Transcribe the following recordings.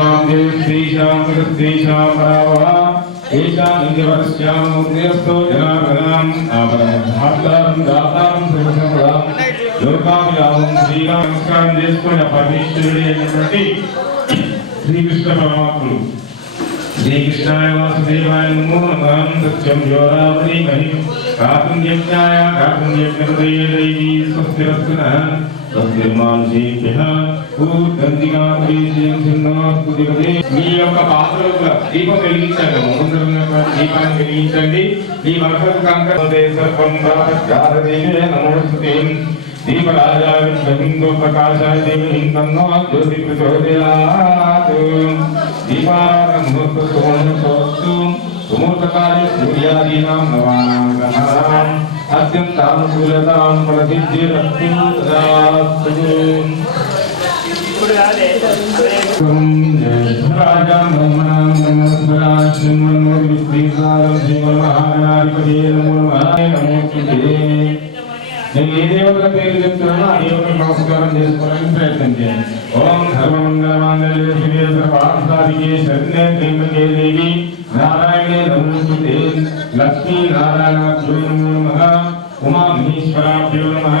Yam Devisham Devisham Parava Esham Indivarsyam Udyasto Janagaram Abharam Datam Srivasamadam Lokam Yam Sriram Namaskaram Cheskoni Parmeshwari అయినటువంటి శ్రీకృష్ణ పరమాత్ముడు శ్రీ కృష్ణాయ వాసుదేవాయ నమో నమః సత్యం యోరావళి మహిం కాతున్యజ్ఞాయ కాతున్యజ్ఞహృదయే దైవీ స్వస్తిరస్సునః స్వస్తిర్మానుషేభ్యః పూర్తందిగాపరేశయంసిన్నోస్తుతిపదే మీ యొక్క పాత్రలో దీపం వెలిగించండి ముందున్నటువంటి దీపాన్ని వెలిగించండి ఈ వర్షపు కంకణే సర్వం ప్రాతఃకారదేవే నమోస్తుతే దీపరాజా విశ్వహిందో ప్రకాశాయ దేవి తన్నో జ్యోతి ప్రచోదయాత్ దీపారాధన ముహూర్తస్తు ముహూర్తకాలే సూర్యాదీనాం నవానాం గ్రహాణాం అత్యంతానుకూలతాం ప్రసిద్ధిరస్తు తదాస్తు రాజా బ్రహ్మణాం నమస్కారం శ్రీమన్నో విశ్రీకారం శ్రీమన్మహాగణాధిపతయే నమో నమః నమోస్తుతే నేను ఏ దేవతల పేరు చెప్తున్నానో ఆ దేవతలకు నమస్కారం చేసుకోవడానికి ప్రయత్నం చేయండి. ఓం సర్వమంగళమాంగళ్యే శివే సర్వార్థసాధికే శరణ్యే త్ర్యంబకే దేవి నారాయణే నమోస్తుతే లక్ష్మీ నారాయణాభ్యో నమో నమః ఉమా మహేశ్వరాభ్యో నమః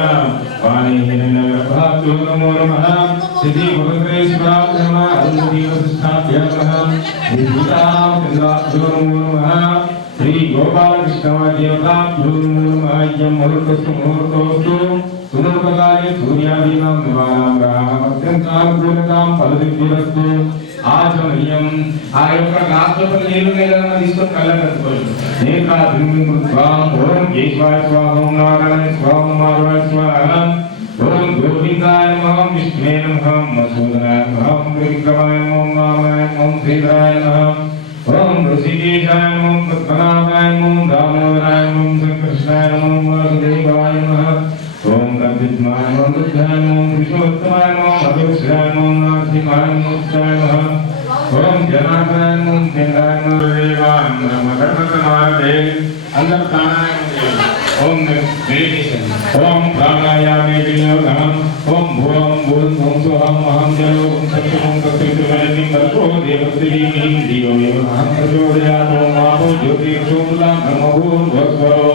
వాణీహిరణ్యగర్భాభ్యో నమో నమః సిద్ధి భగవద్గణేశ్వరాభ్యో నమః అరుంధతీ వశిష్ఠాభ్యో నమః విభూతానాం చంద్రాభ్యో నమో నమః శ్రీ గోపాలకృష్ణదేవతాభ్యో నమో నమః యం ముహూర్తస్తు ముహూర్తోస్తు సుముహూర్తకాలే సూర్యాదీనాం నవానాం గ్రహాణాం అత్యంతానుకూలతాం ఫలసిద్ధిరస్తు ఆచమనీయం. ఆ యొక్క గ్లాసులో నీళ్లు నీళ్ళని తీసుకొని కళ్ళని కట్టుకోండి. ఓం కేశవాయ స్వాహ ఓం నారాయణ స్వాహ ఓం మాధవాయ స్వాహ ఓం గోవిందాయ నమః విష్ణువే నమః మధుసూదనాయ నమః త్రివిక్రమాయ నమః వామనాయ నమః శ్రీధరాయ నమః ఓం ఋషికేశాయ నమః పద్మనాభాయ నమః దామోదరాయ నమః శ్రీకృష్ణాయ నమః వాసుదేవాయ నమః ఓం గద్విద్మాయ నమః బుద్ధాయ నమః విశ్వోత్తమాయ నమః అభిక్షాయ నమః నాసికాయ నమః ఓం జనార్దనాయ నమః చంద్రాయ నమః దేవాయ నమః ధర్మతనాదే అందరూ ప్రాణాయామం చేయండి. ఓం మెడిటేషన్ ఓం ప్రాణాయామే వినియోగం ఓం భూం భూం ఓం స్వహం అహం జలో ఓం సత్యం తత్వితుర్వరేణ్యం భర్గో దేవస్య ధీమహి ధియో యో నః ప్రచోదయాత్ ఓం ఆపో జ్యోతిర్సోమృతం బ్రహ్మభూర్భువస్వరో.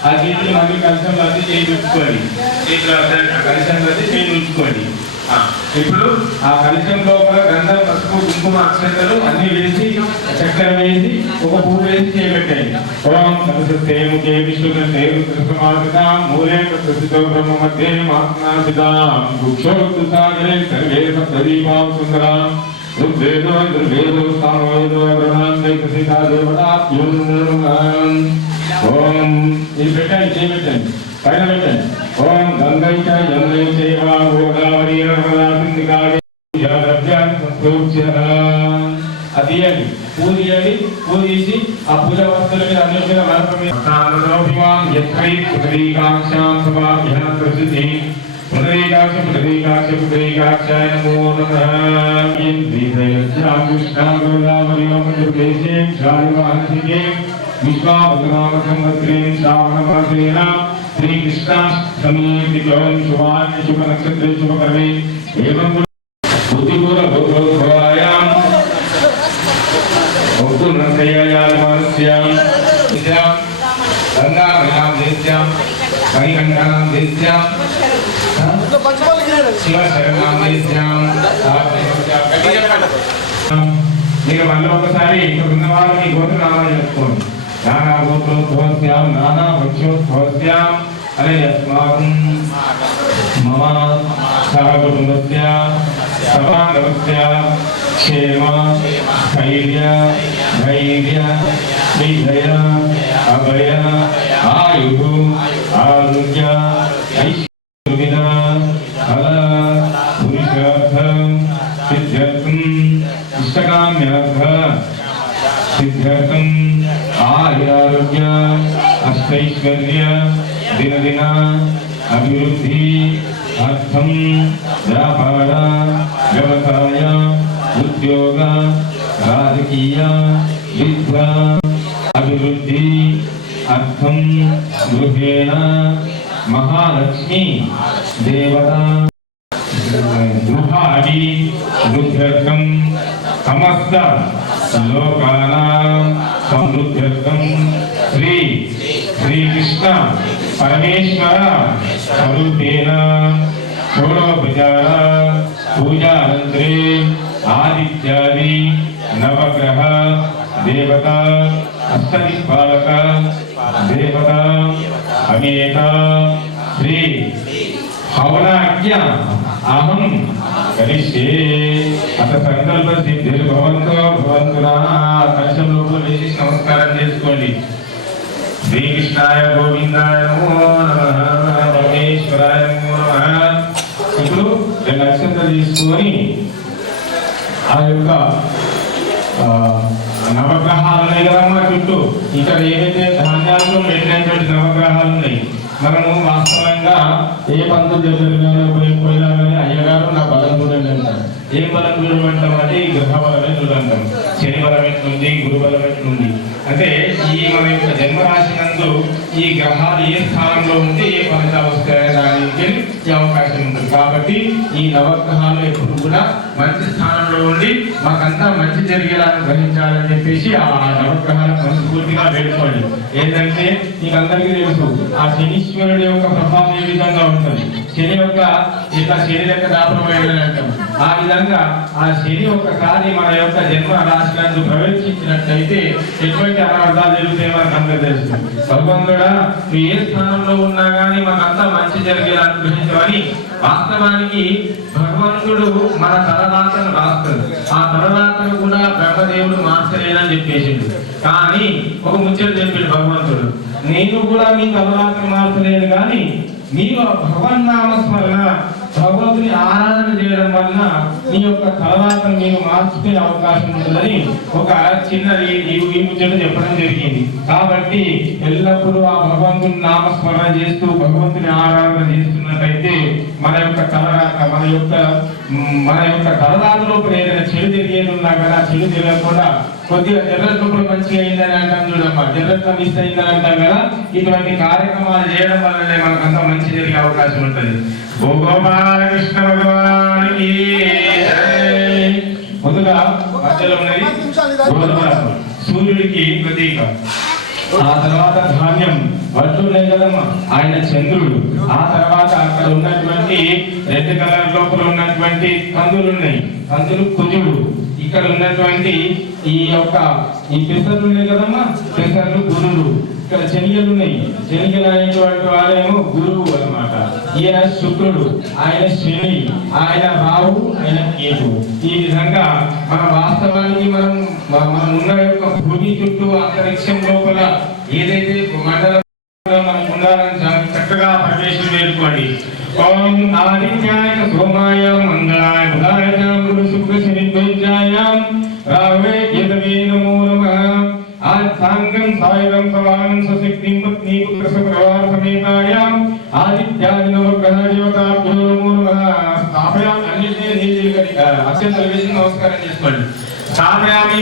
ఆ చేతులు మళ్ళీ కలశంలో అది చేయి ఉంచుకోండి. చేతిలో కలశంలో అది చేయి ఉంచుకోండి. ఇప్పుడు ఆ కలశం లోపల గంధం పసుపు కుంకుమ అక్షంతలు అన్ని వేసి చక్కెర వేసి ఒక పువ్వు వేసి చేయబెట్టండి. ఓం సరస్వతే ముఖే విష్ణుగంధే రుద్రసమాగతాం మూలే ప్రసిద్ధో బ్రహ్మ మధ్యే మహాత్మాపితాం వృక్షోత్తు సాగరే సర్వే సప్తదీపాం సుందరాం ఋగ్వేదో దుర్వేదో సామవేదో గ్రహాంతే ప్రసిద్ధా దేవతాభ్యో నమః. ఓం ఇది పెట్టండి, చేయబెట్టండి, పైన పెట్టండి. ఓం గంగై చ యమునై చైవ గోదావరి నర్మదా సింధు కావేరీ అది తీయండి, పూజ చేయండి. పూజ చేసి ఆ పూజ వస్తువుల మీద అన్నిటి మీద పునరీకాక్షాయ నమో నమః. కృష్ణ గోదావరి విశ్వావసనామ సంవత్సరేణ శ్రావణమాసేన శ్రీకృష్ణాష్టమి శుభాన్ శుభ నక్షత్రే శుభకర్మే ఏవం బుద్ధిపూర భోగాయాం భక్తుర్నయయామాస్యాం విద్యాం గంగామయాం దేశ్యాం పరికంఠానాం దేశ్యాం శివశరణాం దేశ్యాం. మీరు మళ్ళీ ఒకసారి ఇక్కడ ఉన్న వాళ్ళు మీ గోత్రనామాలు చెప్పుకోండి. నానా గోత్రోద్భవస్యాం నానా వృక్షోద్భవస్యాం అనే అస్మాకం మమ సహకుటుంబస్య సమాగమస్య క్షేమ స్థైర్య ధైర్య విజయ అభయ ఆయు ఆరోగ్య ఐశ్వర్య ఫల పురుషార్థ సిద్ధ్యర్థం ఇష్టకామ్యార్థ సిద్ధ్యర్థం ఆయురారోగ్య అష్టైశ్వర్య దినదిన అభివృద్ధి అర్థం వ్యాపార వ్యవసాయ ఉద్యోగ రాజకీయ విద్య అభివృద్ధి అర్థం గృహేణ మహాలక్ష్మి దేవత గృహాది వృద్ధ్యర్థం సమస్త లోకానాం సమృద్ధ్యర్థం శ్రీ శ్రీకృష్ణ పరమేశ్వర స్వరూపేణ షోడోపచార పూజానంతరే ఆదిత్యాది నవగ్రహ దేవత అష్టదిక్పాలక దేవత అమేత శ్రీ హవనాజ్ఞ అహం కరిష్యే అత సంకల్ప సిద్ధిర్ భవంతో భవంతునా కలశం లోపల వేసి నమస్కారం చేసుకోండి. శ్రీకృష్ణాయ గోవిందాయ నమో నమః పరమేశ్వరాయ నమో నమః. ఇప్పుడు రెండు అక్షంతలు తీసుకొని ఆ యొక్క నవగ్రహాలు ఉన్నాయి కదమ్మా చుట్టూ, ఇక్కడ ఏవైతే ధాన్యాలను పెట్టినటువంటి నవగ్రహాలు ఉన్నాయి, మనము వాస్తవంగా ఏ పంతులు దగ్గర పోయినా కానీ అయ్యగారు నా బలం చూడండి అంటారు. ఏం బలం చూడమంటాం అంటే ఈ గ్రహ బలమే చూడంటాం. శని బలం ఎట్లుంది, గురు బలం ఎట్లుంది అంటే ఈ మన యొక్క జన్మరాశి నందు ఈ గ్రహాలు ఏ స్థానంలో ఉంటే ఏ ఫలితాలు వస్తాయనే దానికి ఈ అవకాశం ఉంటుంది. కాబట్టి ఈ నవగ్రహాలు ఎప్పుడు కూడా మంచి స్థానంలో ఉండి మాకంతా మంచి జరిగేలా గ్రహించాలని చెప్పేసి ఆ నవగ్రహాలకు మనస్ఫూర్తిగా వేడుకోండి. ఏంటంటే మీకు అందరికీ తెలుసు ఆ శనీశ్వరుడి యొక్క ప్రభావం ఏ విధంగా ఉంటుంది. శని యొక్క ఇట్లా శని లెక్క దాపరమైనది అంటాం. ఆ విధంగా ఆ శని ఒక్కసారి మన యొక్క జన్మ రాశి నందు ప్రవేశించినట్లయితే ఎటువంటి అనర్థాలు జరుగుతాయి మనకు అందరూ తెలుసు. భగవంతుడా నువ్వు ఏ స్థానంలో ఉన్నా కానీ మనకంతా మంచి జరిగేలా గ్రహించమని వాస్తవానికి భగవంతుడు మన తలరాతను రాస్తాడు. ఆ తలరాతను కూడా బ్రహ్మదేవుడు మార్చలేదని చెప్పేసిండు. కానీ ఒక ముచ్చట చెప్పాడు భగవంతుడు, నేను కూడా మీ తలరాతను మార్చలేను కానీ మీరు భగవన్నామస్మరణ భగవంతుని ఆరాధన చేయడం వలన మీ యొక్క తలరాతను మీరు మార్చుకునే అవకాశం ఉంటుందని ఒక చిన్న ఈ ముచ్చట చెప్పడం జరిగింది. కాబట్టి ఎల్లప్పుడూ ఆ భగవంతుని నామస్మరణ చేస్తూ భగవంతుని ఆరాధన చేస్తున్నట్టయితే మన యొక్క తలరాత మన యొక్క తలరాత లోపల ఏదైనా చెడు జరిగేది ఉన్నా కదా చెడు జరగకుండా కొద్దిగా జర్రత్వం మంచిగా అయిందని అంటాం చూడమ్మా, జర్రత్వం మిస్ అయిందని అంటాం కదా. ఇటువంటి కార్యక్రమాలు చేయడం వల్లనే మనకంతా మంచి జరిగే అవకాశం ఉంటుంది. ఓ గోపాలకృష్ణ భగవానికి ముందుగా మధ్యలో ఉన్నది సూర్యుడికి ప్రతీక, ఆ తర్వాత ధాన్యం వడ్లు ఉన్నాయి కదమ్మా ఆయన చంద్రుడు, ఆ తర్వాత అక్కడ ఉన్నటువంటి రెడ్ కలర్ లోపల ఉన్నటువంటి కందులు ఉన్నాయి, కందులు కుజుడు, ఇక్కడ ఉన్నటువంటి ఈ పెసర్లు ఉన్నాయి కదమ్మా పెసర్లు గురుడు, ఇక్కడ శనిగలు ఉన్నాయి, శనిగలు అనేటువంటి వాడేమో గురువు అన్నమాట. ఈయన శుక్రుడు, ఆయన శని, ఆయన రాహు, ఆయన కేతు. ఈ విధంగా మన వాస్తవానికి మనం ఉన్న యొక్క భూమి చుట్టూ అంతరిక్షం లోపల ఏదైతే మండలం మనం ఉండాలని చక్కగా పరమేశ్వరుడు వేడుకోండి. ఓం ఆదిత్యాయ సోమాయ మంగళాయ బుధాయ గురు శుక్ర శని ద్వైత్యాయ రాహవే కేతవే నమో నమః. ఆదిత్యాంగం సాయుధం సవానం సశక్తిం పత్ని పుత్ర సపరివార సమేతాయ ఆదిత్యాది నవగ్రహ దేవతాభ్యో నమో నమః. స్థాపయామి అన్నిటినీ నీలికరి అత్యంత వేసి నమస్కారం చేసుకోండి. స్థాపయామి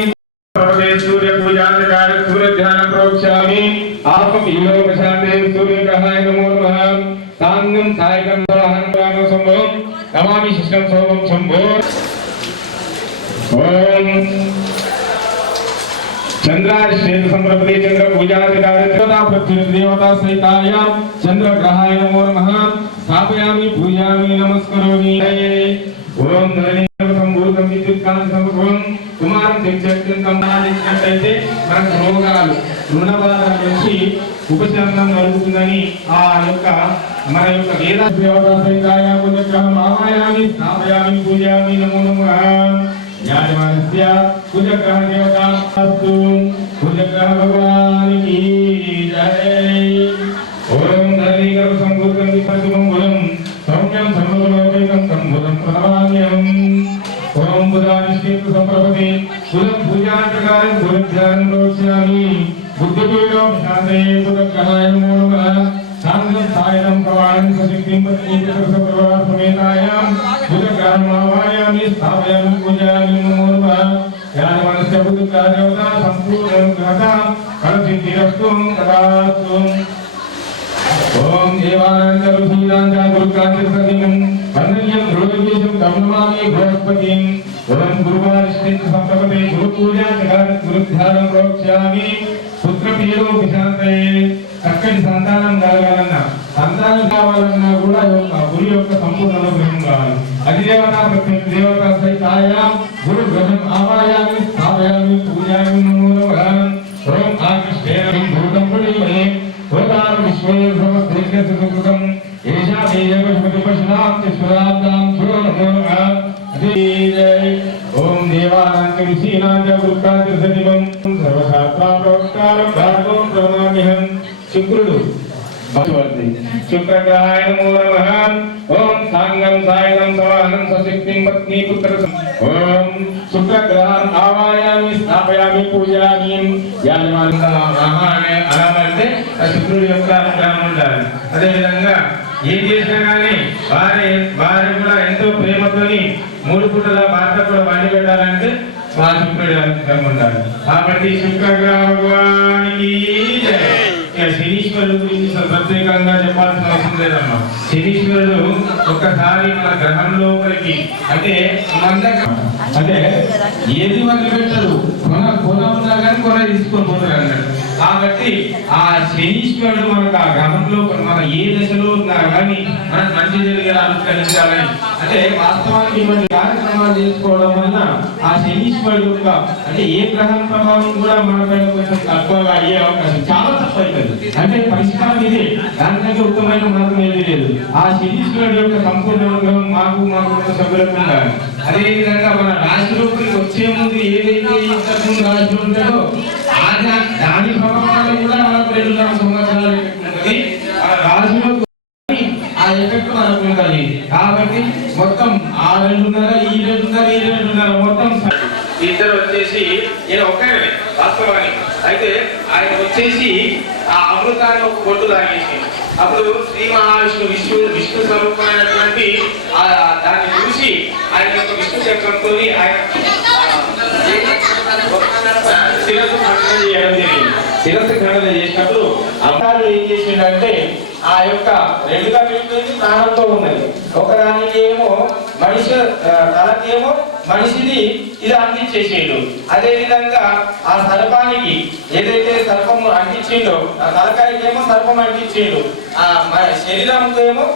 సూర్య పూజాంతకార సూర్య ధ్యాన ప్రోక్షామి ఆపమీలోకశాంతే సూర్యగ్రహాయ నమో నమః. సాంగం సాయకం సవహనం సంభవం నమామి శిష్టం సోమం శంభో. ఓం చంద్రాయ శ్వేత సంప్రపదే చంద్ర పూజాధికార దేవతా పృథ్వీ దేవతా సహితాయ చంద్రగ్రహాయ నమో నమః. స్థాపయామి పూజామి నమస్కరోమి. ఓం ధరణి సంభూతం విద్యుత్ కాంతి సంభవం కుమారం తెచ్చంతం ఆదించినట్టయితే మనకు రోగాలు రుణబాధల నుంచి ఉపశమనం కలుగుతుందని ఆ యొక్క మన యొక్క వేద దేవతా సహితాయ పుణ్యగ్రహం ఆవాయామి స్థాపయామి పూజామి నమో నమః. జ్ఞానమానస్య పూజగ్రహ దేవతాస్తు పూజగ్రహ భగవానికి జై. ఓం ధరణీకర సంభూతం విపంచమంగుళం సౌమ్యం సర్వలోకైకం సంభూతం ప్రణమామ్యం. ఓం బుధానిశ్చేతు సంప్రపదే కులం పూజాంతకారం గురుధ్యానం ప్రోక్ష్యామి. బుద్ధిపీఠం శాంతయే బుధగ్రహాయ నమో నమః. సాంగం సాయనం ప్రవాణం సశక్తిం పత్ని పుత్ర సపరివార సమేతాయ బుధగ్రహం ఆవాయామి స్థాపయామి పూజామి నమో నమః. జ్ఞానమనస్య బుద్ధగ్రహ దేవతా సంపూర్ణం గ్రహ ఫలసిద్ధిరస్తు తదాస్తు. ఓం దేవానాంచ ఋషీనాంచ గురుకాంచ సతిం వందనీయం ధ్రువదేశం తమ్నమామి బృహస్పతిం. ఓం గురువారిష్ఠించ సంప్రపదే గురు పూజా జగత్ గురు ధ్యానం ప్రోక్ష్యామి పుత్ర పీడో విశాంతయే చక్కటి సంతానం కలగాలన్నా సంతానం కావాలన్నా కూడా గురు యొక్క సంపూర్ణ అనుగ్రహం కావాలి. అధిదేవత ప్రత్యేక దేవత సహితాయాం గురు గ్రహం ఆవాయామి స్థాపయామి పూజామి నమో నమః. ఓం ఆకృష్టేన భూతం పుణ్యమయే ఓతార విశ్వే సమస్తేజ్ఞ సుకృతం ఏషా దేవ శుభ పశునాం స్వరాబ్దాం ఛో నమో నమః. ఓం దేవానాంత ఋషీనాంత వృత్తాంత సతివం సర్వశాస్త్ర ప్రవక్తారం భాగం ప్రణామ్యహం. శుక్రుడు శుక్రగ్రహాయ నమో నమః. ఓం సాంగం సాయనం సవాహనం సశక్తిం పత్ని పుత్ర. ఓం శుక్రగ్రహం ఆవాయామి స్థాపయామి పూజయామి. అలాంటే శుక్రుడి యొక్క అనుగ్రహం ఉండాలి. అదేవిధంగా ఏం చేసినా కానీ వారి కూడా ఎంతో ప్రేమతోని 3 పూటల భర్త కూడా వండి పెట్టాలంటే మా శుక్రుడి అనుగ్రహం ఉండాలి. కాబట్టి శుక్రగ్రహ భగవానికి శనీశ్వరుడు గురించి ప్రత్యేకంగా చెప్పాల్సిన అవసరం లేదమ్మా. శనీశ్వరుడు ఒక్కసారి మన గ్రహం లోపలికి అంటే ఏది వదిలి పెట్టడు, కొన ఉన్నా కానీ కొన తీసుకొని పోతాడు అన్నాడు. కాబట్టి ఆ శనీశ్వరుడు మనకు ఆ గ్రహంలో మన ఏ దశలో ఉన్నా కానీ మనం మంచి జరిగేలా అనుష్కరించాలని అంటే వాస్తవానికి మన కార్యక్రమాలు చేసుకోవడం వలన ఆ శనీశ్వరుడు యొక్క అంటే ఏ గ్రహం ప్రభావం కూడా మన పైన కొంచెం తక్కువగా అయ్యే అవకాశం చాలా తక్కువ అవుతుంది. అంటే పరిష్కారం ఇదే, దానికంటే ఉత్తమైన మార్గం ఏది లేదు. ఆ శనీశ్వరుడు యొక్క సంపూర్ణ అనుగ్రహం మాకు సభ్యులకు ఉండాలి. అదేవిధంగా మన రాశిలోకి వచ్చే ముందు ఏదైతే ఇంతకుముందు రాశి ఉంటుందో దాని ప్రభావాలు కూడా మనకు 2.5 సంవత్సరాలు ఉంటుంది. మన రాశిలో ఆ ఎఫెక్ట్ మనకు ఉంటుంది. కాబట్టి మొత్తం ఆ 2.5 ఈ 2.5 మొత్తం ఇద్దరు వచ్చేసి ఈయన ఒకే వాస్తవానికి అయితే ఆయన వచ్చేసి ఆ అమృతాన్ని ఒక బొట్టు తాగేసి అప్పుడు శ్రీ మహావిష్ణు విష్ణు స్వరూపమైనటువంటి దాన్ని చూసి ఆయన యొక్క విష్ణు చక్రంతో ఆయన శిరస్సు ఖండన చేయడం జరిగింది. శిరస్సు ఖండన చేసినప్పుడు అమ్మాలు ఏం చేసిండంటే ఆ యొక్క 2గా విడిపోయింది, ప్రాణంతో ఉన్నది. ఒకదానికి ఏమో మనిషి తలకేమో మనిషిది ఇది అంటించేసిండు. అదే విధంగా ఆ సర్పానికి ఏదైతే సర్పం అంటించిండో ఆ తలకాయకేమో సర్పం అంటించిండు. ఆ శరీరంతో ఏమో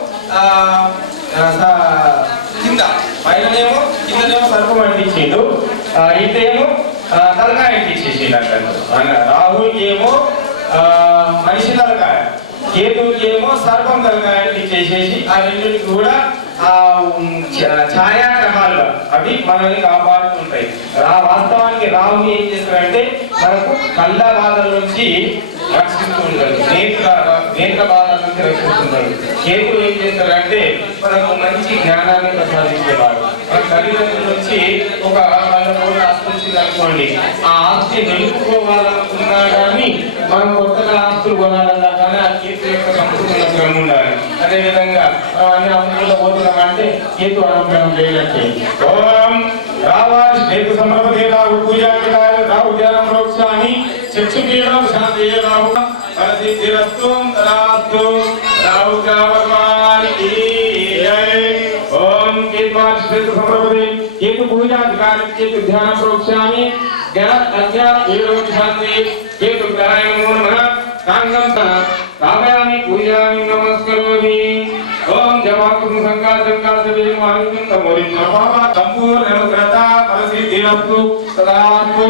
కింద పైననేమో కిందనేమో సర్పం అంటించిండు. ఇదేమో తలకాయ అంటించేసిండు అంటారు. రాహుల్కి ఏమో మనిషి తలకాయ, కేతువుకి ఏమో సర్పం తలకాయ అంటించేసేసి ఆ రెండింటికి కూడా ఛాయాగ్రహాలుగా అవి మనల్ని కాపాడుతుంటాయి. వాస్తవానికి రాహుని ఏం చేస్తారంటే మనకు కళ్ళ బాధల నుంచి రక్షిస్తూ ఉంటాడు, నేత్ర బాధల నుంచి రక్షిస్తుంటాడు. కేతు ఏం చేస్తారంటే మనకు మంచి జ్ఞానాన్ని ప్రసాదించేవాడు. మన తల్లిదండ్రుల నుంచి ఒక 100 కోట్ల ఆస్తి వచ్చింది అనుకోండి, ఆ ఆస్తి నిలుపుకోవాలనుకున్నా కానీ మనం కొత్తగా ఆస్తులు కొనాలన్నా కానీ ఆ కేతు యొక్క సంపూర్ణ క్రమం ఉండాలి. అదేవిధంగా అన్ని ఆస్తుల్లో పోతున్నామంటే కేతు అనుగ్రహం లేనట్టే. ఓం రావారి కేతు సమర్పదే రావు పూజాకాయ రావు ధ్యానం ప్రోక్షామి చక్షుపీడం శాంతి రావు పరిసిద్ధిరస్తు తదాస్తు రావు భగవానికి జై. ఓం కేతువారి కేతు సమర్పదే కేతు పూజాకాయ కేతు ధ్యానం ప్రోక్షామి జ్ఞాన శాంతి కేతు గ్రహాయ నమో నమః. సాంగం స్థాపయామి పూజయామి నమస్కరోమి. ఓం జపాకృతం సంకాశంకాశ సంపూర్ణ అనుగ్రహ పరిసిద్ధిరస్తు తదాస్తు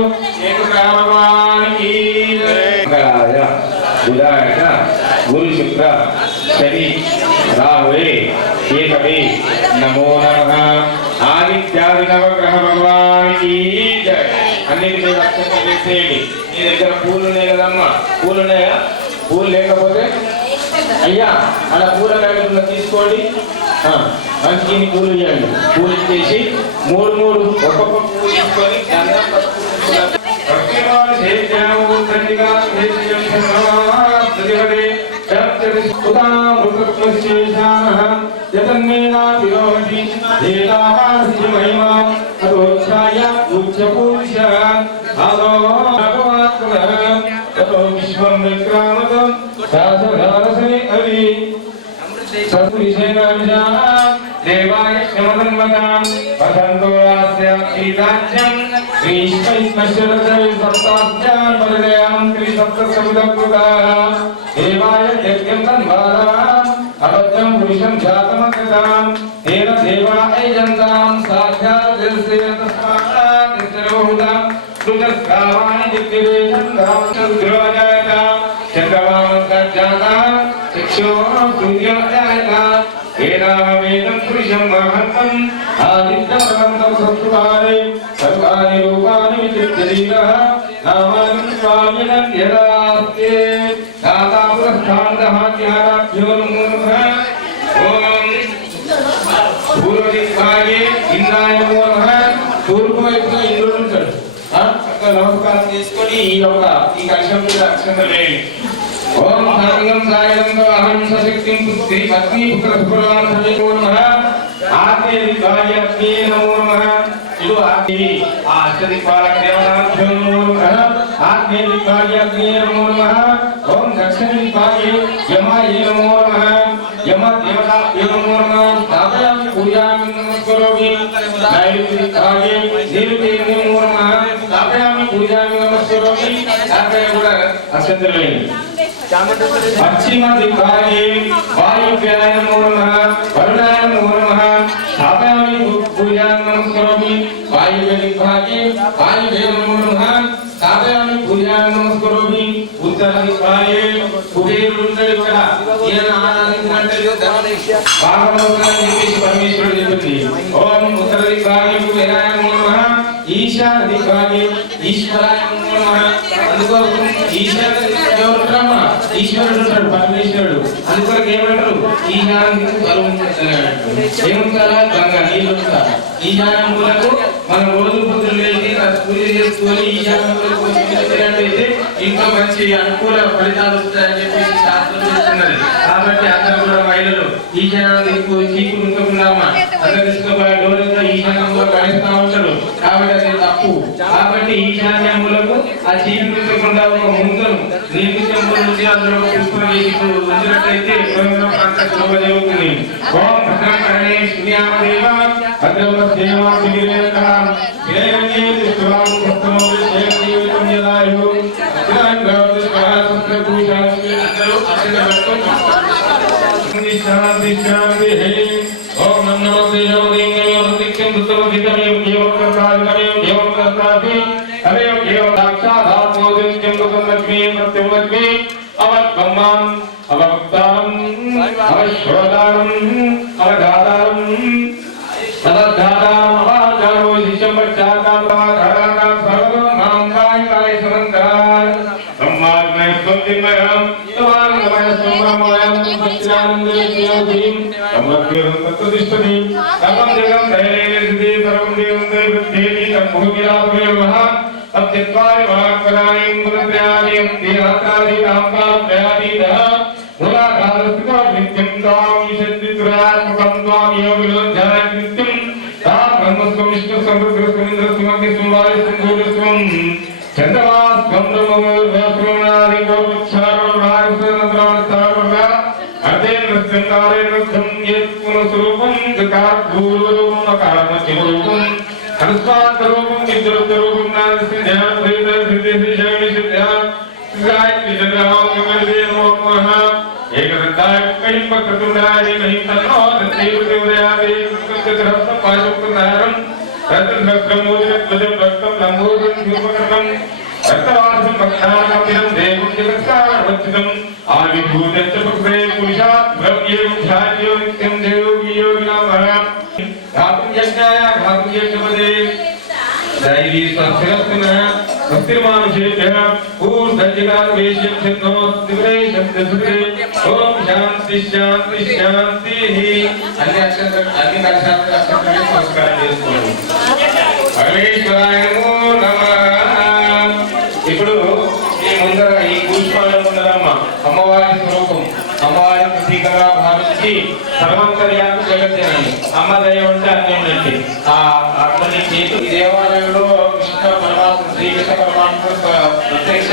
భగవానికి బుధాయ గురు శుక్ర శని రాహువే కేతవే నమో నమః. ఆదిత్యాది నవగ్రహ భగవానికి జై. అన్నిటి అక్షంతలు వేసేయండి. నీ దగ్గర పూలు ఉన్నాయి కదమ్మా, పూలు ఉన్నాయా? పూలు లేకపోతే అయ్యా అలా పూల ప్యాకెట్లు తీసుకోండి, మంచి పూలు ఇవ్వండి. పూలు ఇచ్చేసి 3 ఒక్కొక్క పువ్వు తీసుకొని విశ్వం విక్రామకం శాసనారసని అవి देवाय क्षमधन्वतां वसन्तो आस्य शीताज्यं श्रीष्मैश्मशरदय सप्तास्यां वरदयां त्रिसप्तसविदकृताः देवाय यज्ञं तन्वाराम् अबद्धं पुरुषं जातमकृतां तेन देवा एजन्तां साक्षात् दिवसेन तस्मात् निश्चरोहुतां सुजस्कावाणि दिक्तिवेशन्दां चन्द्रोजायतां चन्द्रमामन्तर्जातां चक्षो सूर्योजायतां वेदावेदं पुरुषं महन्तम् आदित्यमनन्तं संस्कृतानि सर्वाणि रूपाणि विचित्यधीरः नामानि स्वामिनं यदास्ते दाता पुरस्तान्तः ज्ञानाख्यो नमो नमः ॐ पूर्वदिक्भागे इंद्राय नमो नमः తూర్పువైపు ఇంద్రుడు ఉంటాడు నమస్కారం చేసుకొని ఈ కలశం మీద అక్షంతలు వేయండి ఓం సాంగం సాయం అహం సశక్తిం పుత్రి పత్ని పుత్ర సుప్రదాన నమో నమః ఆగ్నే దిక్పాయ అగ్నే నమో నమః ఇడు ఆగ్ని ఆ అష్టదిక్పాలక దేవతాభ్యో నమో నమః ఆగ్నే దిక్పాయ అగ్నే నమో నమః ఓం దక్షిణ దిక్పాయ యమాయ నమో నమః యమ దేవతాభ్యో నమో నమః స్థాపయామి పూజామి నమస్కరోమి నైరుతి దిక్పాయ నీరుతి నమో నమః స్థాపయామి పూజామి నమస్కరోమి ఆగ్నే కూడా అక్షంతలు వేయండి पश्चिम दिक्भागे वायुव्याय नमो नमः वरुणाय नमो नमः स्थापयामि पूजां नमस्करोमि वायुव्य दिक्भागे वायुवे नमो नमः स्थापयामि पूजां नमस्करोमि उत्तर दिक्भागे कुबेरुंडे ఇక్కడ ఈయన ఆరాధించినట్టు భాగవతాన్ని చెప్పేసి పరమేశ్వరుడు చెప్పింది ఓం ఉత్తర దిక్భాగే కుబేరాయ నమో నమః ఈశాన దిక్భాగే ఈశ్వరాయ నమో నమః అందుకో ఈశాన దిక్భాగే ఈశ్వరుడు ఉంటాడు పరమేశ్వరుడు అందుకొరకు ఏమంటారు ఈశాన్యం బలం ఏముంటారా గంగ నీళ్ళు ఉంటారు ఈశాన్యములకు మనం రోజు పొద్దున లేచి పూజ చేసుకొని ఈశాన్యములకు అయితే ఇంకా మంచి అనుకూల ఫలితాలు వస్తాయని చెప్పేసి శాస్త్రం చెప్తున్నది కాబట్టి అందరూ కూడా మహిళలు ఈశాన్యం చీకులు ఉంటున్నామా అందరూ తీసుకోబోయే డోర్లతో ఈశాన్యంలో గణిస్తా ఉంటారు కాబట్టి అది తప్పు కాబట్టి ఈశాన్యములకు ఆ చీకులు ఉంచకుండా ఒక ముందును నిర్మించడం నుంచి అందులో పుష్పం వేసి ఉంచినట్లయితే శోభ జరుగుతుంది ఓం భద్రం కరణే శ్రీయామదేవ భద్రవదేవ శ్రీరేఖాం శ్రీరంగే శ్రీరామ సత్తమో శ్రీదేవితం యదాయు శాంతి శాంతి హే ఓం నమో దేవాయ నిత్యం దుఃఖమిదమేవ జీవకర్తాదిమేవ జీవకర్తాది హరేం జీవ సాక్షాదాత్మో నిత్యం దుఃఖమస్మి మృత్యుమస్మి అవత్కమ్మం అవక్తాం అవశ్రోదానం అవదాదారం అవదాదాం అవదారో శిశం బచ్చాకాం అవదారాకాం సర్వం మాంకాయ కాయ సమంతార్ బ్రహ్మాగ్నే స్వంతిమయం తవానందమయ సంబ్రహ్మయం సచ్చిదానందేశ్వరీం సమగ్రం తత్వదిష్టది తమం జగం దయలేన సిద్ధి సర్వం దేవం దైవృద్ధేమి తద్భూమిరాపయోగః तत्त्वारि महात्मनानि गुणत्रयादिं देहात्रादि कामकामत्रयादीतः मूलाधारस्थितो नित्यं तां ईशत्रित्वात्मकं त्वां योगिनोध्यायं नित्यं तां ब्रह्मस्वं विष्णुसमृद्धस्वं इन्द्रस्वं अग्निस्वं वायुस्वं सूर्यस्वं चन्द्रमास्वं ब्रह्मस्वं नादिगोपचारो नागस्वं अर्धेन्द्रस्वं नारेन्द्रस्वं यत्पुनस्वरूपं गतार्भूर्वरूपं अकारमचिरूपं अनुस्वान्तरूपं विद्रुतरूपं नारसिंहं भैरवसिद्धिशैलसिद्ध्यां गायत्री चन्द्रमां विमलदेवो नमः एकदन्ताय कहिंपक्रतुण्डाय कहिंतन्नो दत्तैवदेवदयादे कृतकृतरत्नं पाशुक्तनारं रत्नसहस्रमोदितध्वजं रक्तं लम्बोदरं ध्रुवकर्णं रक्तवासं भक्तानामिदं देवं जगत्सारवच्चिदम् आविर्भूतश्च पुत्रे पुरुषात् ब्रह्मैवं ध्यायो नित्यं देवोगी योगिनां वरम् धातुं यज्ञाय धातुं यज्ञपदे दैवी स्वस्तिरस्तुनः स्वस्तिर्मानुषेभ्यः ऊर्ध्वजिगावेश्यच्छन्नो स्तिग्रे शब्दसुते ओम शांति शांति शांतिः అన్ని నక్షత్రాలకు నమస్కారం చేసుకోండి పరమేశ్వరాయ నమో నమః ఇప్పుడు ఈ ముందర ఈ పుష్పాల ముందరమ్మ అమ్మవారి స్వరూపం అమ్మవారి ప్రతీకగా భావించి సర్వంతర్యాన్ని జగత్తుని అమ్మ దయ ఉంటే అన్నీ ఉన్నట్టు ఆ అర్థని చేతు ఈ దేవాలయంలో కృష్ణ పరమాత్మ శ్రీకృష్ణ పరమాత్మ ప్రత్యక్ష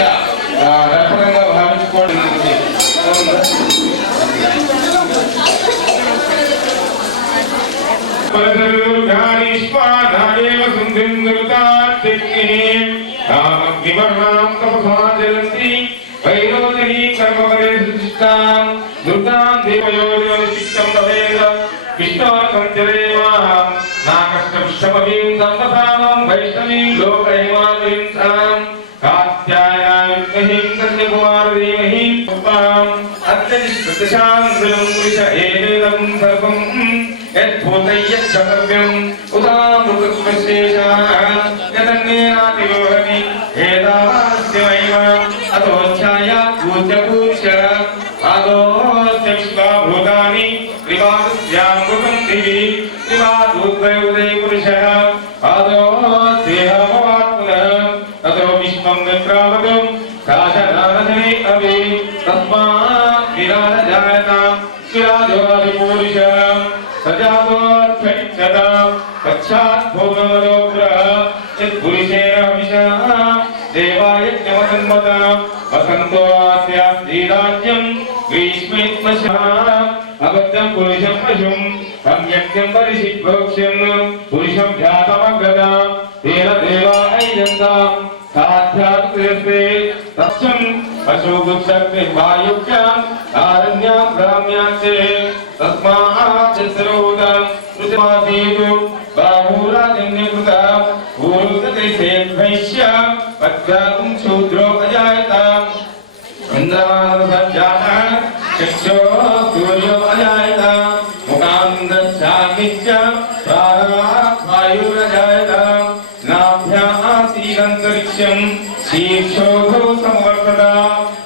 దర్శనంగా భావించుకోవడం निवर्णां तपसाचरन्ति वैरोचनी कर्मफले सुचिष्टां दुर्गां देवयोनिचित्तं भवेद विष्णोर्कं चरेमाः नाकष्टपुष्टमवीं सम्मतानं वैष्णवीं लोकैमावीं तां कात्यायनां विद्महीं कन्याकुमारीमहीं पुष्पाम् अत्यधिष्ठितां गुरुं पुरुष एवेदं सर्वं यद्भूतयच्छतव्यम् उदामृतस्वशेषाः यदन्येनातिरोहति एतावास्य महिमा अतोऽध्याया पूज्यपुरुष आदोऽस्य विश्वाभूतानि त्रिपादस्यामृतं दिवि त्रिपादोद्वयोदय पुरुषः आदोऽस्येहमवात् पुनः ततो विश्वं विप्रावकं शासनानशने अपि तस्मात् विराजजायतां विराजोऽधिपुरुषः सजातोऽर्थैक्षता पश्चात् भोगमलोग्रह यत्पुरुषेण हविषः देवायज्ञमसन्मता वसन्तो अस्यास्तिराज्यं ग्रीष्मेत्मशः अबद्धं पुरुषं पशुं सम्यक्तं परिषिभोक्ष्यं पुरुषं ध्यातमग्रता तेन देवा ऐजन्तां साध्यात्कृते तस्यं पशुगुप्तकृवायुक्याम् आरण्यां ग्राम्यां च तस्मात् सर्वोदं कृतमासीतु बाहुराजन्यकृता पूर्वकृतैषेभ्यश्च पद्याकुं शूद्रो अजायताम् इन्द्रमानसज्जातः चक्षो सूर्यो अजायताम् मुखान्दस्याग्निश्च प्राणात् वायुरजायताम् नाभ्यासीदन्तरिक्षं शीर्षोधो समवर्तता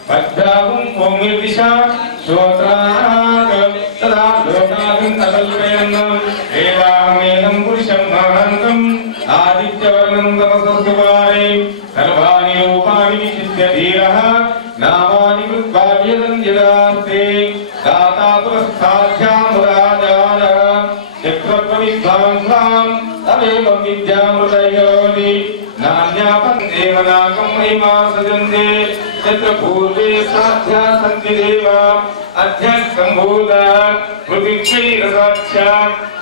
पद्याकुं भूमिर्दिशा श्रोत्रात् तदा लोकादिं अकल्पयन् एवामेनं पुरुषं महान्तम् आदित्यवर्णं तपसस्कुमारे सर्वाणि रूपाणि विचित्य धीरः नामानि कृत्वा यदन्यदास्ते दाता पुरस्ताभ्यामुराजानः चक्रप्रविद्वांसां तमेवं विद्यामृतयोनि नान्यापं देवनाकं महिमा सजन्ते यत्र पूर्वे साध्या सन्ति देवा अध्यक्षम्भूता पृथिक्षैरसाक्षा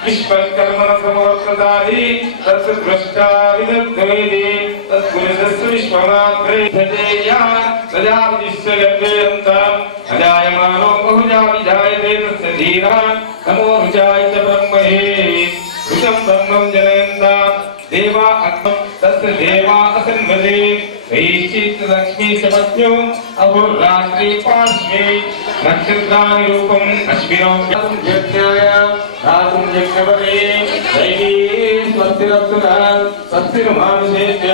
विश्वकर्मणसमवर्तदादि तस्य दृष्टा विदग्धवेदि तत्पुरुषस्य विश्वमात्रे धतेया प्रजापतिस्य गर्भेऽन्तम् अजायमानो बहुजा विजायते तस्य धीरः नमो रुचाय च ब्रह्मणे रुचं ब्रह्मं जनयन्ताम् देवा अग्नं तस्य देवा असन्वते वैश्चित लक्ष्मी च पत्न्यो अहोरात्रे पार्श्वे नक्षत्राणि रूपम् अश्विनो यज्ञाय रातुं यज्ञपदे दैवी स्वस्तिरप्सुना स्वस्तिर्मानुषेभ्य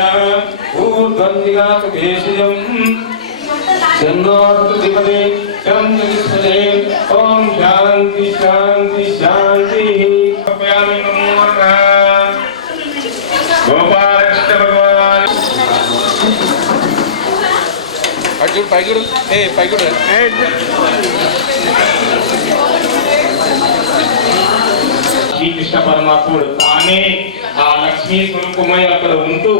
ऊर्ध्वन्दिगातु भेषजम् जन्नोऽर्तुधिपदे चं जनिष्ठते ॐ शान्ति शान्ति शान्तिः कपयामि नमो नमः गोपालकृष्ण भगवान पैगुड़ ए पैगुड़ శ్రీకృష్ణ పరమాత్ముడు తానే ఆ లక్ష్మీ స్వరూపమై అక్కడ ఉంటూ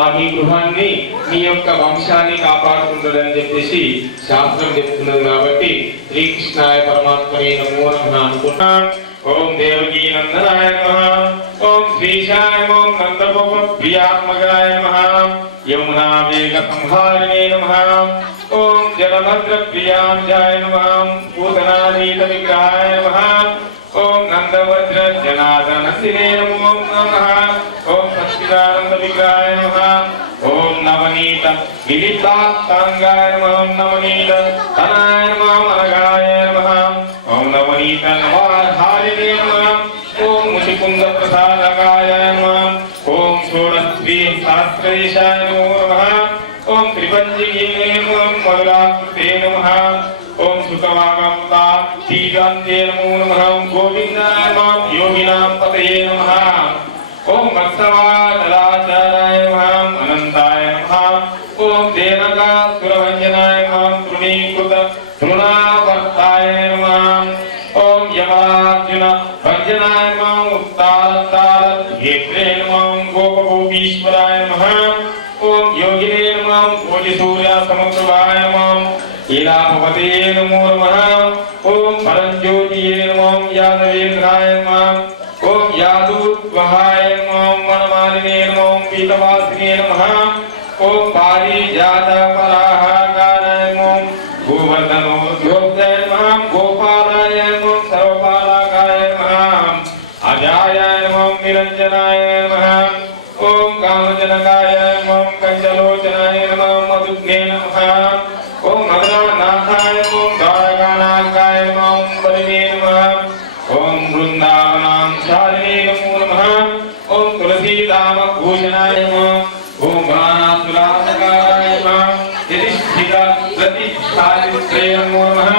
ఆ మీ గృహాన్ని మీ యొక్క వంశాన్ని కాపాడుతుందని చెప్పేసి శాస్త్రం చెప్తున్నది కాబట్టి శ్రీకృష్ణాయ పరమాత్మనే నమో నమః అనుకుంటాం. ఓం దేవకీ నందనాయ నమః ఓం శ్రీశాయ ఓం నందగోప ప్రియాత్మకాయ నమః యమునా వేగ సంహారిణే నమః ఓం జలభద్ర ప్రియాంజాయ నమః పూతనానీత విగ్రహాయ నమః ఓం నందవజ్ర జనార్దనసినే నమో నమః ఓం సచ్చిదానంద విగ్రహాయ నమః ఓం నవనీత విలితాంగాయ నమః నవనీత తనాయ నమః అనగాయ నమః ఓం నవనీత నవాహారిణే నమః ఓం ముచికుంద ప్రసాదకాయ నమః ఓం షోడశ్రీ సహస్రేశాయ నమో నమః ఓం త్రిపంజికే నమః మధురాకృతే నమః ఓం సుఖవాగంతా శ్రీకాంతే నమో నమః గోవిందాయ నమః యోగినాం పతయే నమః ఓం వత్సవాదలాచారాయ నమః అనంతాయ నమః ఓం దేనకాసురభంజనాయ నమః తృణీకృత తృణావర్తాయ నమః ఓం యమార్జున భంజనాయ నమః ఉత్తాలతాల హేత్రే నమః గోపగోపీశ్వరాయ నమః ఓం యోగినే నమః భోజసూర్య సమప్రభాయ నమః ఈలాభవతే నమో నమః ఓం పరంజ్యోతియే నమః యాదవేంద్రాయ నమః ఓం యాదూద్వహాయ నమః వనమాలినే నమః పీతవాసినే నమః ओम पारिजात पराहाराय नमः गोवर्धनोद्योक्ताय नमः गोपालाय नमः सर्वपालकाय नमः अजाय नमः निरंजनाय नमः ओम कामजनकाय नमः कंचलोचनाय नमः मधुग्ने नमः ओम मदनाथाय नमः द्वारकानाथाय नमः ओम बलिने नमः ओम वृंदावनां चारिणे नमो नमः ओम तुलसीदाम भूषणाय नमः ओम बाणासुरासकाय नमः यदिष्ठिता प्रतिष्ठादित्रे नमो नमः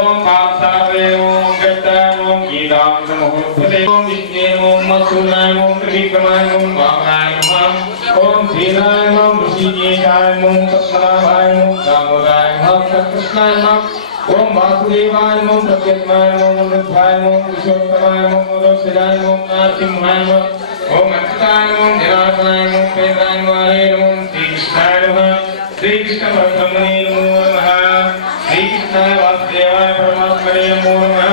ओम पार्थाय ओम गट्टाय ओम गीतां समहोत्पते ओम विष्णे ओम मत्सुनाय ओम त्रिविक्रमाय ओम वामनाय नमः ओम धीराय ओम ऋषिकेशाय ओम पद्मनाभाय ओम दामोदराय ओम कृष्णाय नमः ओम वासुदेवाय ओम प्रत्यत्माय ओम अमृताय ओम पुरुषोत्तमाय ओम मोदोक्षजाय ओम नरसिंहाय ओम अच्युताय ओम निरासनाय ओम पेदाय ओम श्री कृष्णाय नमः श्री कृष्ण परब्रह्मणे नमो नमः श्री कृष्णाय वासुदेवाय परमात्मने नमो नमः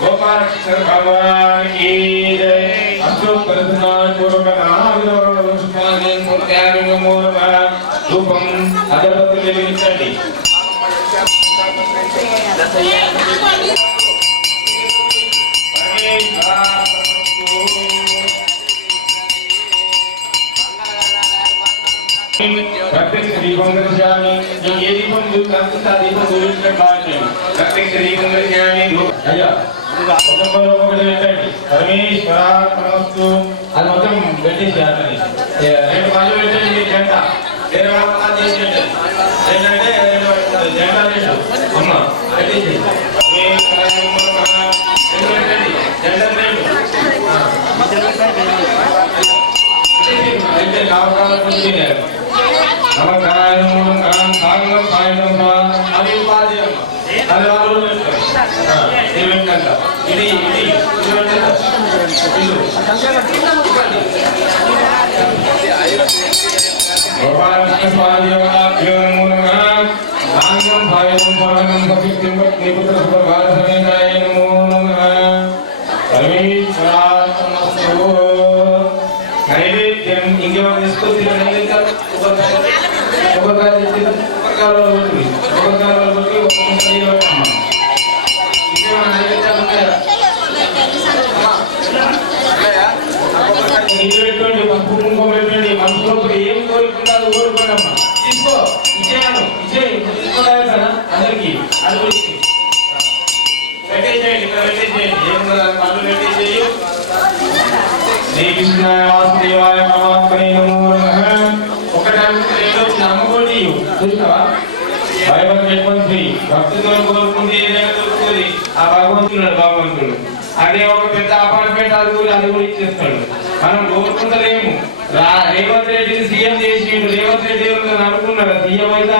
गोपाल कृष्ण भगवान की जय अशोक प्रसन्नाय पूर्वकनाभिनवरण वंशपाले मूर्त्याय नमो नमः धूपं अगरबत्ति వెలిగించండి प्रत्यक्ष दीपं दर्शयामि ये दीपं दूरस्थ दीपं दूरस्थ बाटे प्रत्यक्ष दीपं दर्शयामि अय्या परमेश्वरात्मस्तु అది మొత్తం పెట్టేసి అతని రెండు పళ్ళు పెట్టండి జంట వేరే వాళ్ళ చేసేయండి ఏంటంటే జంట లేదు అమ్మ పెట్టేసి పెట్టండి జంట లేదు అయితే కావాలి నమస్కారం సాగం సాయం అది ఉపాధి అమ్మ అది వాళ్ళు ఏంటంట ఇది నైవేద్యం ఇంకేమైనా తీసుకొచ్చి నైవేద్యాలు నీళ్ళు పెట్టండి పసుపు కుంకుమ పెట్టండి మనసులో ఏం కోరుకుంటారో కోరుకోండి అమ్మా తీసుకో ఇచ్చేయను తీసుకోలేదు కదా అందరికి అది పెట్టేసేయండి ఇక్కడ పెట్టేసేయండి ఏం పనులు పెట్టేసేయి శ్రీకృష్ణ వాసుదేవాయ పరమాత్మనే నమో నమః ఒకటి నమ్మకోటి చూస్తావా భయభక్తి భక్తితో కోరుకుంటే ఏదైనా దొరుకుతుంది ఆ భగవంతుడు అదే ఒక పెద్ద అపార్ట్మెంట్ అది కూడా ఇచ్చేస్తాడు మనం కోరుకుంటలేము రేవంత్ రెడ్డిని సీఎం చేసిండు రేవంత్ రెడ్డి అనుకున్నాడు సీఎం అయితే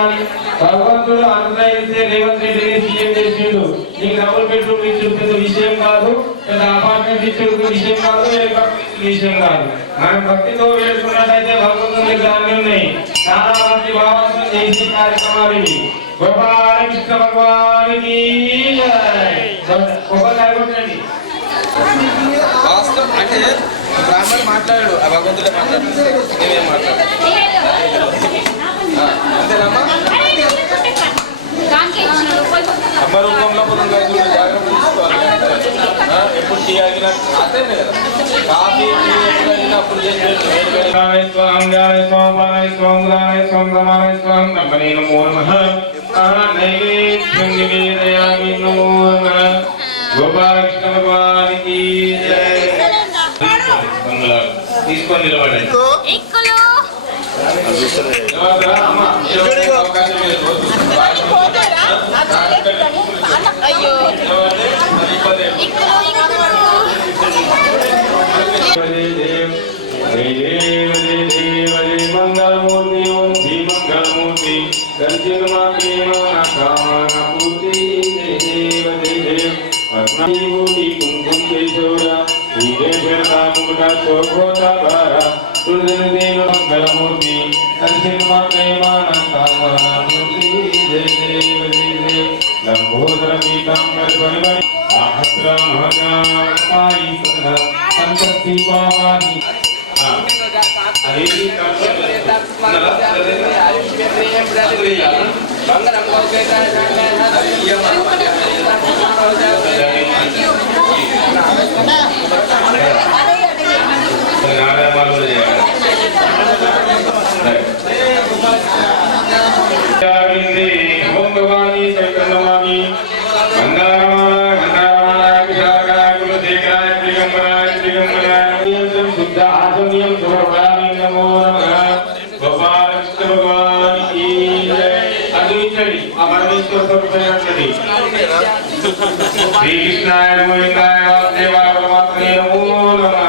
భగవంతుడు అనుగ్రహిస్తే రేవంత్ రెడ్డిని సీఎం చేసిండు నీకు డబుల్ బెడ్రూమ్ ఇచ్చుడు పెద్ద విషయం కాదు పెద్ద అపార్ట్మెంట్ ఇచ్చుడు విషయం కాదు విషయం కాదు మనం భక్తితో వేడుకున్నట్టయితే భగవంతుని దగ్గర అన్ని ఉన్నాయి చాలా మంది భావంతో చేసే కార్యక్రమాలు ఇవి గోపాలకృష్ణ భగవానికి గొప్పకాయ కొట్టండి అంటే బ్రాహ్మణ్ మాట్లాడాడు ఆ భగవంతుడే మాట్లాడు నేనేం మాట్లాడు అంతేనమ్మా అమ్మ రూపంలో జాగ్రత్త తీసుకోవాలి ఎప్పుడు టీ ఆగినా అంతేనే కదా కాఫీ టీ ఎప్పుడు అయినా అప్పుడు గోపాలకృష్ణ భగవానికి తీసుకొని నిలబడండి మంగళమూర్తి ఓం శ్రీ మంగళమూర్తి దర్శన కుంకుమ కేశోరా మంగళమూర్తి లంబోదర పీతాంబర సహస్ర श्रीकृष्णाय नमो इंद्राय वासुदेवाय परमात्मने नमो नमः।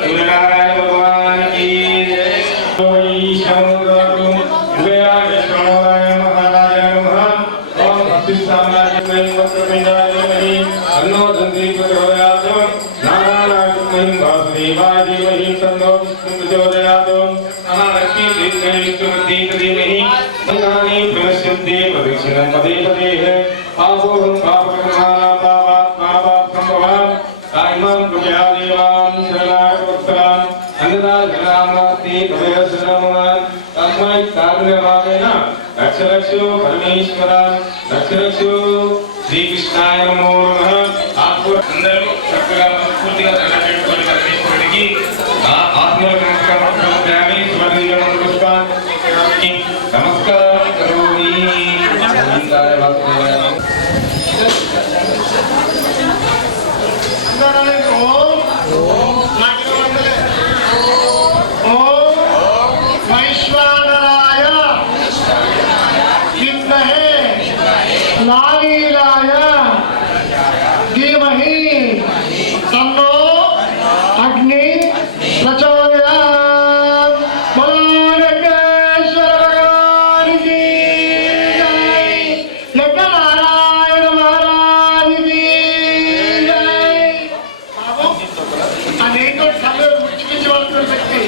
सूर्यनारायण भगवान की जय। वैष्णवाय महाराजाय नमः। ओम भक्ति साम्राज्यमय वक्रपिंडाय धीमहि तन्नो दन्ति प्रचोदयात्। नारायणाय वासुदेवाय धीमहि तन्नो विष्णुः प्रचोदयात्। महालक्ष्मी देवी विष्णुमती धीमहि तन्नानि प्रणश्यन्ति प्रदक्षिणं पदे पदे। आपोहं पापकर्माणां पापात्मापापसम्भवान् कायमां कृपया देवां शरणागतवत्सलान् अन्नदानजनानास्ति भवेशरणमवान् तस्मै कारुण्यभावेन रक्ष रक्षो परमेश्वरान् रक्ष रक्षो శ్రీకృష్ణాయ నమో నమః. అందరూ చక్కగా మనస్ఫూర్తిగా దండం పెట్టుకొని పరమేశ్వరుడికి ఆత్మీయ నమస్కారం నమస్కారం కరోమి. వైశ్వానరాయ విద్మహే నారీరాయ ధీమహి తన్నో అగ్ని ప్రచోదయాత్. బలరామేశ్వర భగవానికి జై. యజ్ఞనారాయణ మహారాజుకి జై. అనేక కళ్ళు ముచ్చిమించి వాళ్ళు పెట్టి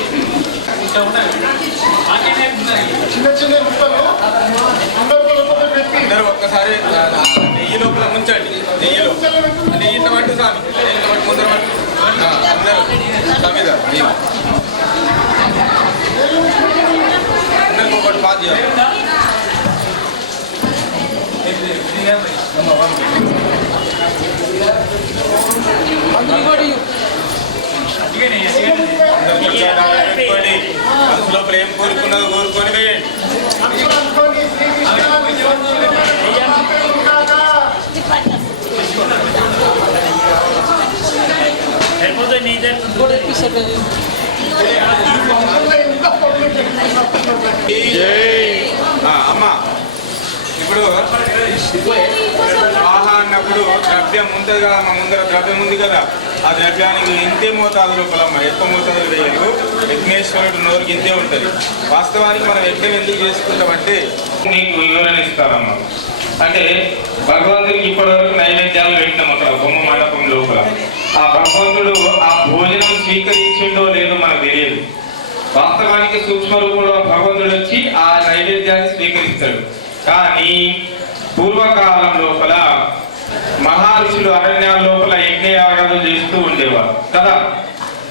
చిన్న చిన్న ముక్కలు అందరూ ఒక్కసారి నెయ్యి లోపల ముంచండి. నెయ్యిలో నెయ్యి పట్టు స్వామి, నెయ్యి పట్టు ముందర పట్టు అందరూ స్వామి అందరికి ఒకటి పాస్ చేయాలి. పెట్టుకోండి. మనసులో ప్రేమ కోరుకున్నది కోరుకొని వేయండి. అమ్మా ఇప్పుడు ఆహా అన్నప్పుడు ద్రవ్యం ఉంటుంది కదా, మా ముందర ద్రవ్యం ఉంది కదా, ఆ ద్రవ్యానికి ఇంతే మోతాదు లోపలమ్మ ఎక్కువ మోతాదులు వేయలు. విఘ్నేశ్వరుడు నోరుకి ఇంతే ఉంటుంది. వాస్తవానికి మనం యజ్ఞం ఎందుకు చేసుకుంటామంటే నీకు వివరణ ఇస్తారమ్మా. అంటే భగవంతుడికి ఇప్పటివరకు నైవేద్యాలు పెట్టినాం అక్కడ బొమ్మ మండపం లోపల. ఆ భగవంతుడు ఆ భోజనం స్వీకరించిండో లేదో మనకు తెలియదు. వాస్తవానికి సూక్ష్మ రూపంలో భగవంతుడు వచ్చి ఆ నైవేద్యాన్ని స్వీకరిస్తాడు. కానీ పూర్వకాలం లోపల మహర్షులు అరణ్యాల లోపల యజ్ఞయాగాలు చేస్తూ ఉండేవారు కదా.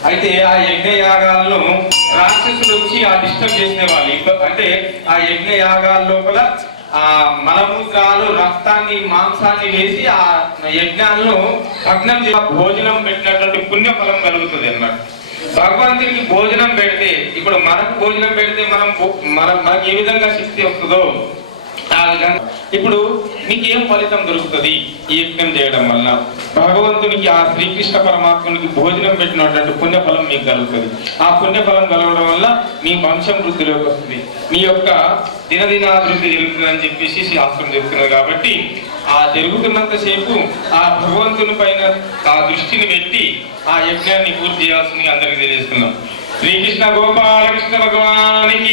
అయితే ఆ యజ్ఞయాగాలను రాక్షసులు వచ్చి ఆ డిస్టర్బ్ చేసేవాళ్ళు. అంటే ఆ యజ్ఞయాగాల లోపల ఆ మలమూత్రాలు, రక్తాన్ని, మాంసాన్ని వేసి ఆ యజ్ఞాలను భగ్నం చేసి భోజనం పెట్టినటువంటి పుణ్యఫలం కలుగుతుంది అన్నమాట. భగవంతుడికి భోజనం పెడితే, ఇప్పుడు మనకు భోజనం పెడితే మనకు ఏ విధంగా శక్తి వస్తుందో ఆ విధంగా ఇప్పుడు మీకేం ఫలితం దొరుకుతుంది ఈ యజ్ఞం చేయడం వల్ల? భగవంతునికి, ఆ శ్రీకృష్ణ పరమాత్మునికి భోజనం పెట్టినటువంటి పుణ్యఫలం మీకు కలుగుతుంది. ఆ పుణ్యఫలం కలగడం వల్ల మీ వంశం వృద్ధిలోకి వస్తుంది, మీ యొక్క దినదినాభివృద్ధి జరుగుతుందని చెప్పేసి శాస్త్రం చెప్తున్నది. కాబట్టి ఆ జరుగుతున్నంతసేపు ఆ భగవంతుని పైన ఆ దృష్టిని పెట్టి ఆ యజ్ఞాన్ని పూర్తి చేయాల్సింది అందరికీ తెలియజేస్తున్నాం. శ్రీకృష్ణ గోపాలకృష్ణ భగవానికి.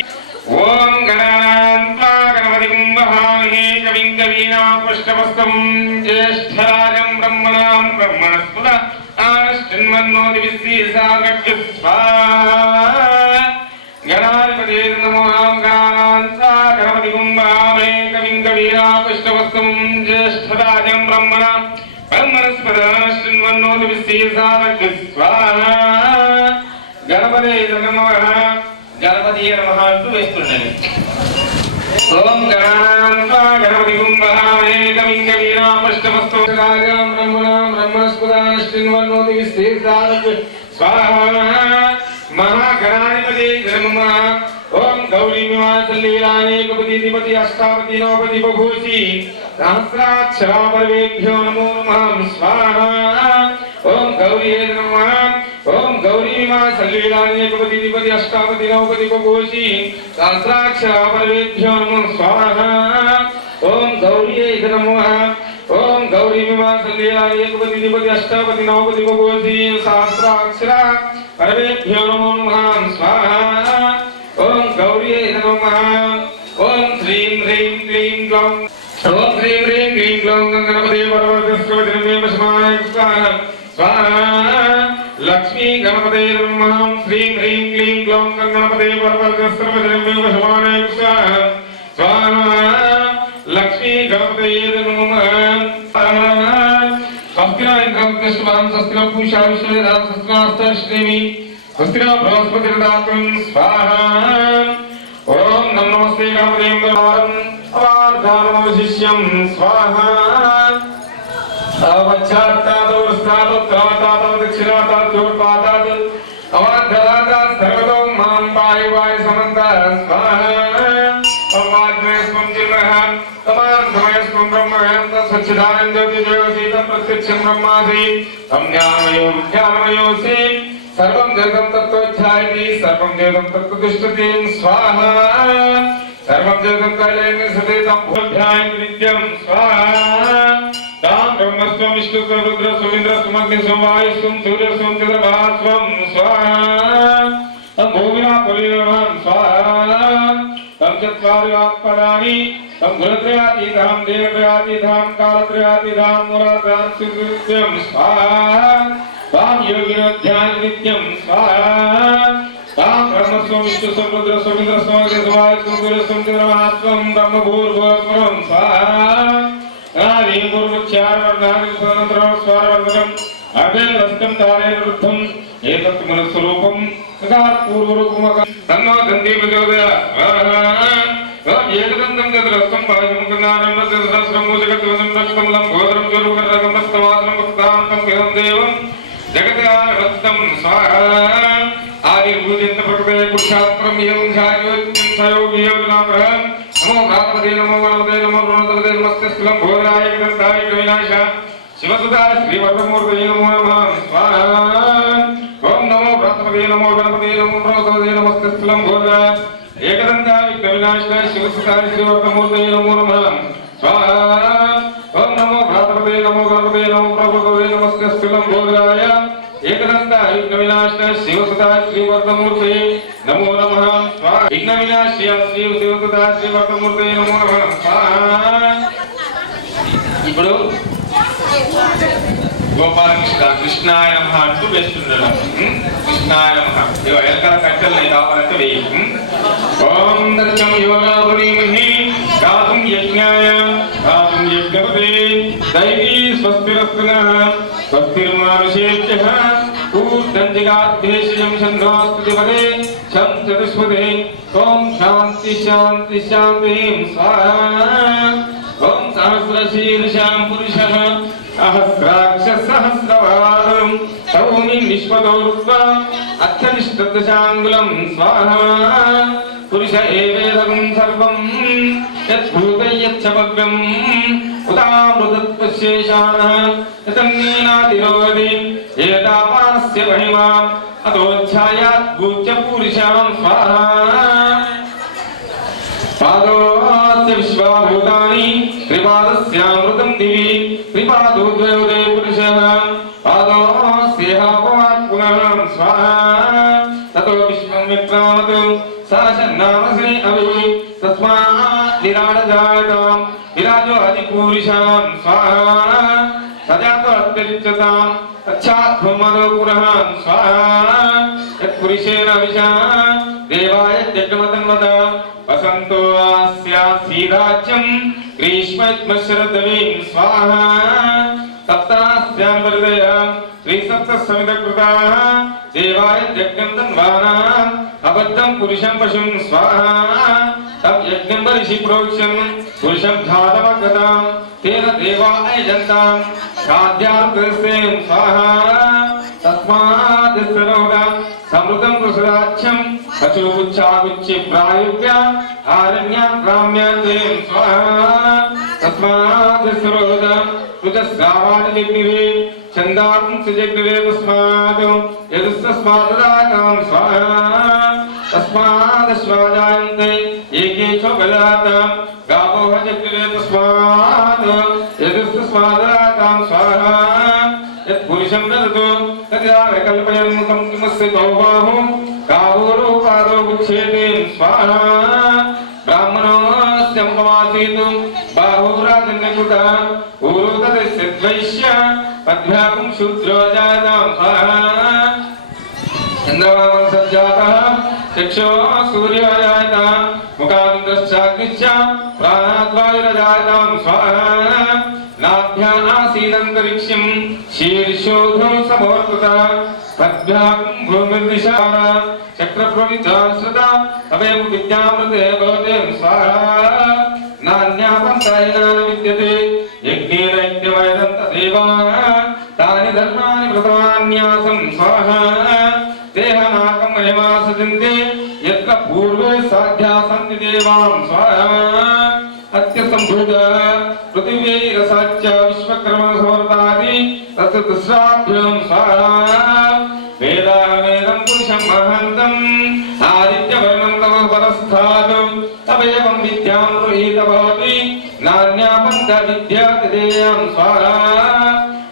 ఓం గణానాన్త్వా గణపతిం వహామహే కవిం కవీనాం పుష్పవస్తం జ్యేష్ఠరాజం బ్రహ్మణాం బ్రహ్మణస్పద ఆనశ్చిన్మన్నోతి విశ్వేశాగజ్ఞ స్వాహా. గణాధిపతే నమో. గణానాన్త్వా గణపతిం వహామహే కవిం కవీనాం పుష్పవస్తం జ్యేష్ఠరాజం బ్రహ్మణాం బ్రహ్మణస్పద ఆనశ్చిన్మన్నోతి విశ్వేశాగజ్ఞ స్వాహా. గణపతే నమః. గణపతి నమః అంటూ వేస్తుండండి. ఓం గణానాన్వా గణపతి కుంభావే కవింగ వీరామష్టమస్తు రాజాం బ్రహ్మణాం బ్రహ్మణస్పదానశ్చిన్వన్నోతి విస్తేజాత్ స్వాహా మహాగణాధిపతి నమః. ఓం గౌరీ విమాసలీలానేకపతిపతి అష్టాపతి నవపతి బభూషి సహస్రాక్షరాపర్వేభ్యో నమో నమః స్వాహా. ఓం గౌరీ నమః. ఓం గౌరీ విమాసలీలానేకపతిపతి అష్టాపతి నవపతి బభూషి సహస్రాక్షరాపర్వేభ్యో నమో స్వాహా. ఓం గౌరీ నమః. ఓం గౌరీ విమాసలీలానేకపతిపతి అష్టాపతి నవపతి బభూషి సహస్రాక్షర పరమేభ్యో నమో నమః స్వాహా. ఓం గౌరీ నమః. ఓం శ్రీం హ్రీం క్లీం గ్లౌం ఓం శ్రీం హ్రీం క్లీం గ్లౌం గణపతే పరమేశ్వరాయ స్వాహా. లక్ష్మీ గణపతే నమః. శ్రీం హ్రీం క్లీం గ్లౌం గణపతే పరమేశ్వరాయ స్వాహా. లక్ష్మీ గణపతే నమః. స్వస్తిన పూషా విశ్వవేదాం స్వస్తినాస్తశ్రేమి స్వస్తిన బృహస్పతిర్దాతం స్వాహా. ఓం నమస్తే గణపతే అవార్ధానమవశిష్యం స్వాహా. అవచ్ఛాత్తాదో వృస్తాదో త్రాతాదో దక్షిణాతాదో చోర్పాతాదో అవార్ధరాతాత్ సర్వతో మాం పాయి వాయి సమంత స్వాహా. సచ్చిదానంద జ్యోతిదేవసీతం ప్రత్యక్షం బ్రహ్మాసి సంజ్ఞానమయో విజ్ఞానమయోసి సర్వం జగతం తత్వధ్యాయతి సర్వం జగతం తత్వతిష్ఠతి స్వాహా. సర్వం జగతం కైలేన సదేతం భూధ్యాయతి నిత్యం స్వాహా. తాం బ్రహ్మస్వం విష్ణుస్వం రుద్రస్వం ఇంద్రస్వం అగ్నిస్వం వాయుస్వం సూర్యస్వం చంద్రమహాస్వం స్వాహా. భూమినా పులిరమం స్వాహా. తం చత్వారి వాక్పదాని తం గుణత్రయాతీతాం దేవత్రయాతీతాం కాలత్రయాతీతాం మూలాధారం సుకృత్యం స్వాహా. తాం యోగినోధ్యాయ నిత్యం స్వాహా. తాం బ్రహ్మస్వం విష్ణుస్వం రుద్రస్వం ఇంద్రస్వం అగ్నిస్వం వాయుస్వం సూర్యస్వం చంద్రమహాస్వం బ్రహ్మభూర్భువస్వరం స్వాహా. నాది పూర్వోచ్చారణాది స్వతంత్రం స్వారవర్ధనం అర్ధేనస్తం తారేణ వృద్ధం ఏతత్ మనస్వరూపం సకాత్ పూర్వరూపమక తన్నో దంతి ప్రచోదయాత్. ఏకదంతం చతురస్తం పాశముఖనానం సహస్రం మూషకత్వసం రక్తమలం గోత్రం చోరుకరకం రక్తవాసనం భక్తాంతం విహం దేవం జగత్యారవత్తం స్వాహా. ఆదిర్భూజంత ప్రకృతే పురుషాత్రం ఏం ధ్యాయోజ్ఞం సయోగియోజనామృహం. నమో ప్రాపదే నమో గణపతే నమో రుణదపదే నమస్తే స్థలం భోజనాయ గ్రంథాయ వినాశ శివసుతా శ్రీవర్ధమూర్తయే నమో నమః స్వాహా. ఓం నమో ప్రాపదే నమో గణపతే నమో రుణదపదే నమస్తే స్థలం భోజనాయ ఏకదంతా విఘ్న వినాశనాయ శివసుతా శ్రీవర్ధమూర్తయే నమో నమః స్వాహా. ఓం నమో ప్రాపదే నమో గణపతే నమో రుణదపదే నమస్తే స్థలం భోజనాయ ఏకదంతా విఘ్న వినాశనాయ శివసుతా శ్రీవర్ధమూర్తయే నమో నమః స్వాహా. విఘ్న వినాశ్య శివసుతా శ్రీవర్ధమూర్తయే నమో నమః స్వాహా. ఇప్పుడు గోపాలకృష్ణ కృష్ణాయ నమః అంటూ వేస్తున్నాడు. కృష్ణాయ నమః. ఇగో ఎలకల కట్టెలు కావాలంటే వేయి. ఓం దత్తం యోగావరీమహి గాతుం యజ్ఞాయ గాతుం యజ్ఞపతే దైవీ స్వస్తిరస్తునః స్వస్తిర్మానుషేభ్యః ఊర్ధంజిగాద్భేషజం ఛందోస్తుతిపదే ఛం చతుష్పదే. ఓం శాంతి శాంతి శాంతి స్వాహా. ఓం సహస్రశీర్షాం పురుషః అహస్రాక్ష సహస్రవాదం సౌమి విశ్వదోర్వ అర్థనిష్టదశాంగులం స్వాహా. పురుష ఏవేదం సర్వం యద్భూతం యచ్చ భవ్యం ఉదామృతత్వశేషానః యతన్నేనాతిరోగతి ఏతావానస్య మహిమా అతోధ్యాయాత్ భూత్య పురుషాం స్వాహా. పాదోస్య విశ్వాభూతాని త్రిపాదస్యామృతం దివి త్రిపాదోద్వయోదే పురుషః పాదోస్యేహాపవాత్ పునః స్వాహా. తతో విశ్వం విక్రామత్ సహస్రనామశ్రీ అవి తస్మాత్ విరాజాయతాం విరాజో అధిపూరుషాం స్వాహా. సజాతో అత్యరిచ్యతాం తచ్చాత్మదో పునః స్వాహా. యత్పురుషేణ విషా దేవాయ యజ్ఞమతన్వత వసంతో ఆస్యాసీరాజ్యం గ్రీష్మశరదవీం స్వాహా. సప్తాస్యాన్ వరదయ श्रीसप्त समितकृताः देवाय यज्ञं तन्वानाम् अबद्धं पुरुषं पशुं स्वाहा तब यज्ञं बर्हिषि प्रोक्षं पुरुषं धातमकृतां तेन देवा अयजन्तां खाद्यार्कस्तेन स्वाहा तस्माद् सर्वदा समृद्धं प्रसदाच्छं अचुपुच्छागुच्चे प्रायुज्य आरण्यात् ग्राम्यान्तेन स्वाहा तस्माद् सर्वदा तुजस्रावाणि जग्निवे चंदां सुजग्निवे तस्माद् यदस्तस्माद्दातां स्वाहा तस्माद् स्वाजायन्ते एके च बलातां गावो जग्निवे तस्माद् यदस्तस्माद्दातां स्वाहा यत्पुरुषं ददतु तदा कल्पयन् तं किमस्य बहुबाहु गावो पादो उच्छेदेन स्वाहा ब्राह्मणोऽस्य मुखमासीत् बाहुराजन्यकृता ऊरुतस्य द्वैश्य पद्भ्यागं शूद्रो जातां स्वाहा चन्द्रमानं सज्जातः चक्षो सूर्यायातः मुखान्तश्चाग्निश्च प्राणाद्वायुरजातां स्वाहा नाभ्याम् आसीदन्तरिक्षं शीर्षोऽधो समवर्तता पद्भ्यागं भूमिर्दिशाना चक्रप्रविधाश्रिता अवयं विद्यामृते भवते स्वाहा नान्यापन्थेन विद्यते यज्ञेन यज्ञमयदन्त देवाः तानि धर्माणि व्रतान्यासं स्वाहा देहनाकं महिमा सजन्ते यत्र पूर्वे साध्या सन्ति देवां स्वाहा अत्यसम्भूत पृथिवी रसाच्च विश्वकर्मसमर्तादि तस्य तिस्राभ्यां स्वाहा वेदावेदं पुरुषं महन्तम् आदित्यवर्णं तव परस्थात् अवयवं विद्यां गृहीत भवति नान्यापन्थ विद्यातिदेयं स्वाहा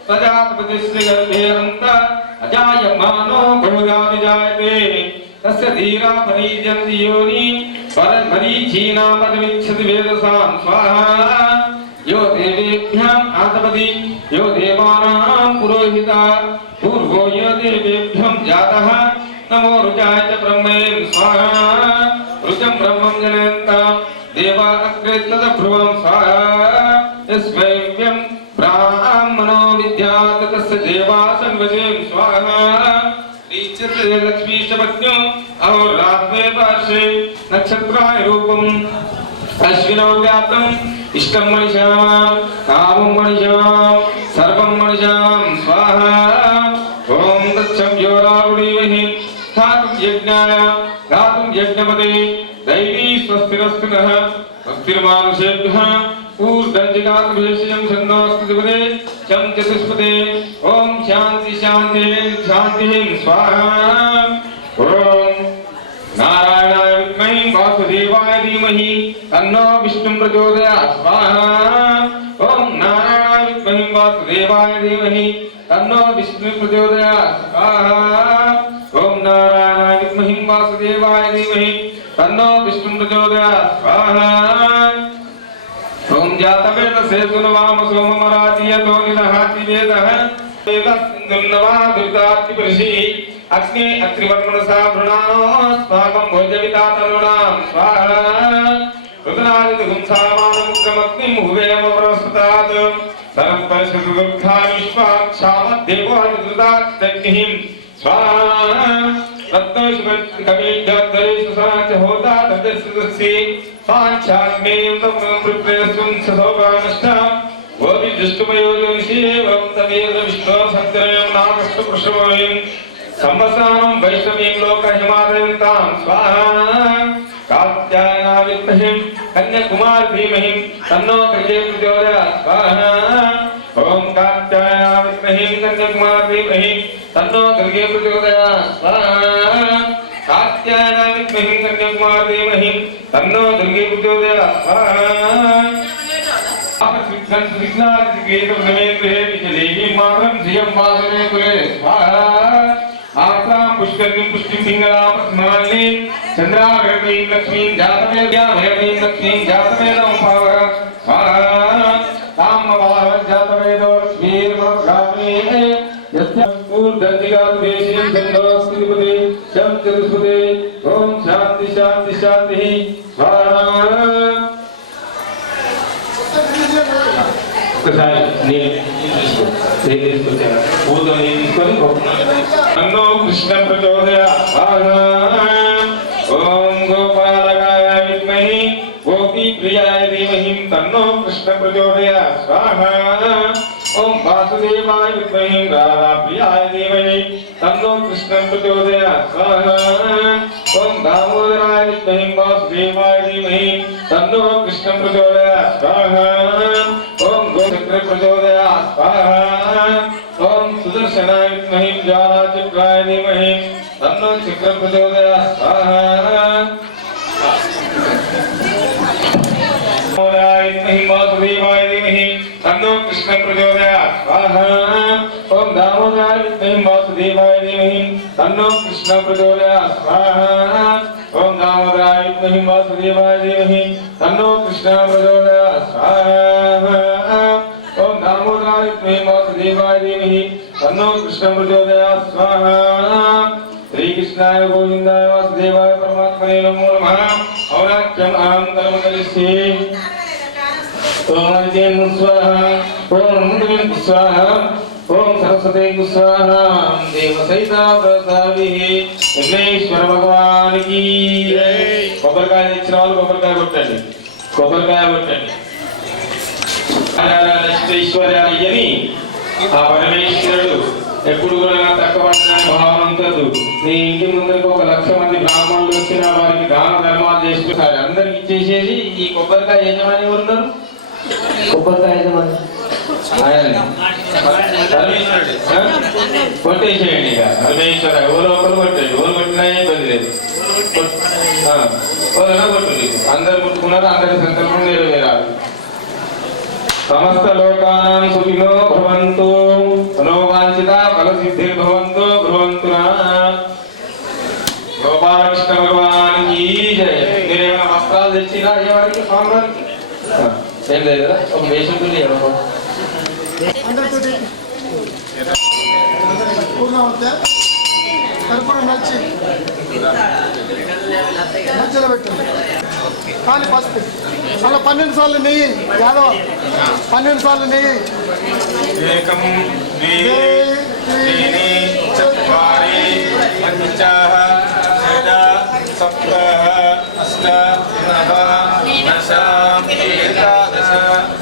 प्रजापतिस्य गर्भे अन्त अजायमानो बहुधा विजायते तस्य धीरा परीजन्ति योनि परमरीचीनामविच्छति वेदसां स्वाहा यो देवेभ्याम् आतपति यो देवानां पुरोहिता पूर्वो यो देवेभ्यं जातः नमो रुचाय च ब्रह्मणे स्वाहा रुचं ब्रह्मं जनयन्तां देवा अग्रे तदभ्रुवं स्वाहा यस्मैव्यं ब्राह्मणो विद्यात् तस्य देवा सन्वशेन स्वाहा रीचते लक्ष्मी च पत्न्यो अहोरात्रे पार्श्वे नक्षत्राय रूपम् अश्विनौ व्याप्तम् इष्टं मणिषां कामं मणिषां सर्वं मणिषां स्वाहा ॐ तच्छं योरावुणीमहि स्थातुं यज्ञाय गातुं यज्ञपते दैवी स्वस्तिरस्तु नः स्वस्तिर्मानुषेभ्यः ऊर्ध्वञ्जिकाद्भेषजं छन्दोऽस्तुतिपदे चं चतुष्पदे ॐ शान्ति शान्तिः शान्तिः स्वाहा ॐ नारायणाय विद्महे वासुदेवाय धीमहि तन्नो विष्णुं प्रचोदयात् स्वाहा ॐ नारायणाय विद्महे वासुदेवाय धीमहि तन्नो विष्णुं प्रचोदयात् स्वाहा ॐ नारायणाय विद्महे वासुदेवाय धीमहि तन्नो विष्णुं प्रचोदयात् स्वाहा ॐ जातवेदसे सुनवाम सोममराजियतो निदहाति वेदः वेदस्सिन्धुन्नवा दुर्गात्रिपरिषि अग्ने अत्रिवर्मणसा वृणास्माकं भोजविता तनुणां स्वाहा ऋतनादिगुंसामानमुग्रमग्निं हुवेम प्रस्तात् सरस्परिषदुर्गा विश्वाक्षामद्देवादिदृताग्निः स्वाहा रत्नोषुकमीढद्धरेषु सराच होता तद्दस्सि पाञ्चाग्नेयं तं प्रप्रेयस्वं ससौभानष्टा गोविजुष्टुमयोजनिषेवं तमेव विष्णो सत्यरयं नागस्तुपृषभवेन् संवत्सराणं वैष्णवीं लोकहिमादयन्तां स्वाहा कात्यायना विद्महे कन्याकुमार धीमहि तन्नो दुर्गे प्रचोदयात् स्वाहा ॐ कात्यायना विद्महे कन्याकुमार धीमहि तन्नो दुर्गे प्रचोदयात् स्वाहा कात्यायना विद्महे कन्याकुमार धीमहि तन्नो दुर्गे प्रचोदयात् स्वाहा आत्रां पुष्करिणीं पुष्टिं पिङ्गलां स्मरणे चन्द्राग्रतीं लक्ष्मीं जातवेद्यां लक्ष्मीं जातवेदं पावः स्वाहा तामवाहं जातवेदो लक्ष्मीर्मगामि यस्य ऊर्ध्वदिगाद्वेषीं छन्दोऽस्तिपदे शं चतुष्पदे ॐ शान्ति शान्ति शान्तिः स्वाहा ఒకసారి నేను తీసుకో ఏం తీసుకొచ్చాను పూర్వం ఏం తీసుకొని అన్నో కృష్ణ ప్రచోదయ ఓం గోపాలకాయ విద్మహి గోపీ ప్రియాయ ధీమహి తన్నో కృష్ణ ప్రచోదయ స్వాహ ఓం వాసుదేవాయ విద్మహి రాధా ప్రియాయ ధీమహి తన్నో కృష్ణ ప్రచోదయ స్వాహ ఓం దామోదరాయ విద్మహి వాసుదేవాయ ధీమహి తన్నో కృష్ణ ప్రచోదయ స్వాహ ఓం గోచక్ర ప్రచోదయ స్వాహ ఓం సుదర్శనాయ విద్మహి జ్వాలాచక్రాయ ధీమహి తన్నో చక్ర ప్రచోదయ స్వాహ వాసుదేవాయ ధీమహి తన్నో కృష్ణ ప్రచోదయ స్వాహ ఓం దామోదరాయ విద్మహి వాసుదేవాయ ధీమహి తన్నో కృష్ణ ప్రచోదయ స్వాహ ఓం దామోదరాయ విద్మహి వాసుదేవాయ ధీమహి తన్నో కృష్ణ ప్రచోదయ స్వాహ ఓం దామోదరాయ విద్మహి వాసుదేవాయ ధీమహి తన్నో కృష్ణ ప్రచోదయ స్వాహ శ్రీకృష్ణాయ గోవిందాయ వాసుదేవాయ పరమాత్మనే నమో నమః ఔరాఖ్యం అనంతరం కలిసి ఓం అర్జేన్ స్వాహ ఓం అమృతం స్వాహ ఓం సరస్వతే స్వాహ దేవ సహిత ప్రసాదిహి విఘ్నేశ్వర భగవానికి కొబ్బరికాయ తెచ్చిన వాళ్ళు కొబ్బరికాయ కొట్టండి ఈశ్వర్యాన్ని ఆ పరమేశ్వరుడు ఎప్పుడు కూడా తక్కువ భావంతదు నీ ఇంటి ముందరికి 1,00,000 మంది బ్రాహ్మణులు వచ్చిన వారికి దాన ధర్మాలు చేస్తున్నారు అందరికి ఇచ్చేసేసి ఈ కొబ్బరికాయ యజమాని ఉన్నారు కొబ్బరికాయ యజమాని కొట్టేసేయండి ఇక పరమేశ్వర ఓలో ఒకరు కొట్టండి ఓలు కొట్టినా ఇబ్బంది లేదు ఓలనా కొట్టు అందరు కొట్టుకున్నారు అందరి సంకల్పం నెరవేరాలి సమస్త లోకానాం సుఖినో భవంతు మనోవాంఛిత ఫలసిద్ధిర్భవంతు భవంతు గోపాలకృష్ణ భగవానికి జయ. మీరేమైనా వస్త్రాలు తెచ్చినా అయ్యేవారికి స్వామివారికి ఏం లేదు కదా ఒక వేషం మధ్యలో పెట్టండి కానీ ఫస్ట్ మళ్ళీ 12 సార్లు నెయ్యి యాదవ 12 సార్లు నెయ్యి ఏకం ద్వి చత్వారి పంచ షడ్ సప్త అష్ట నవ దశ ఏకాదశ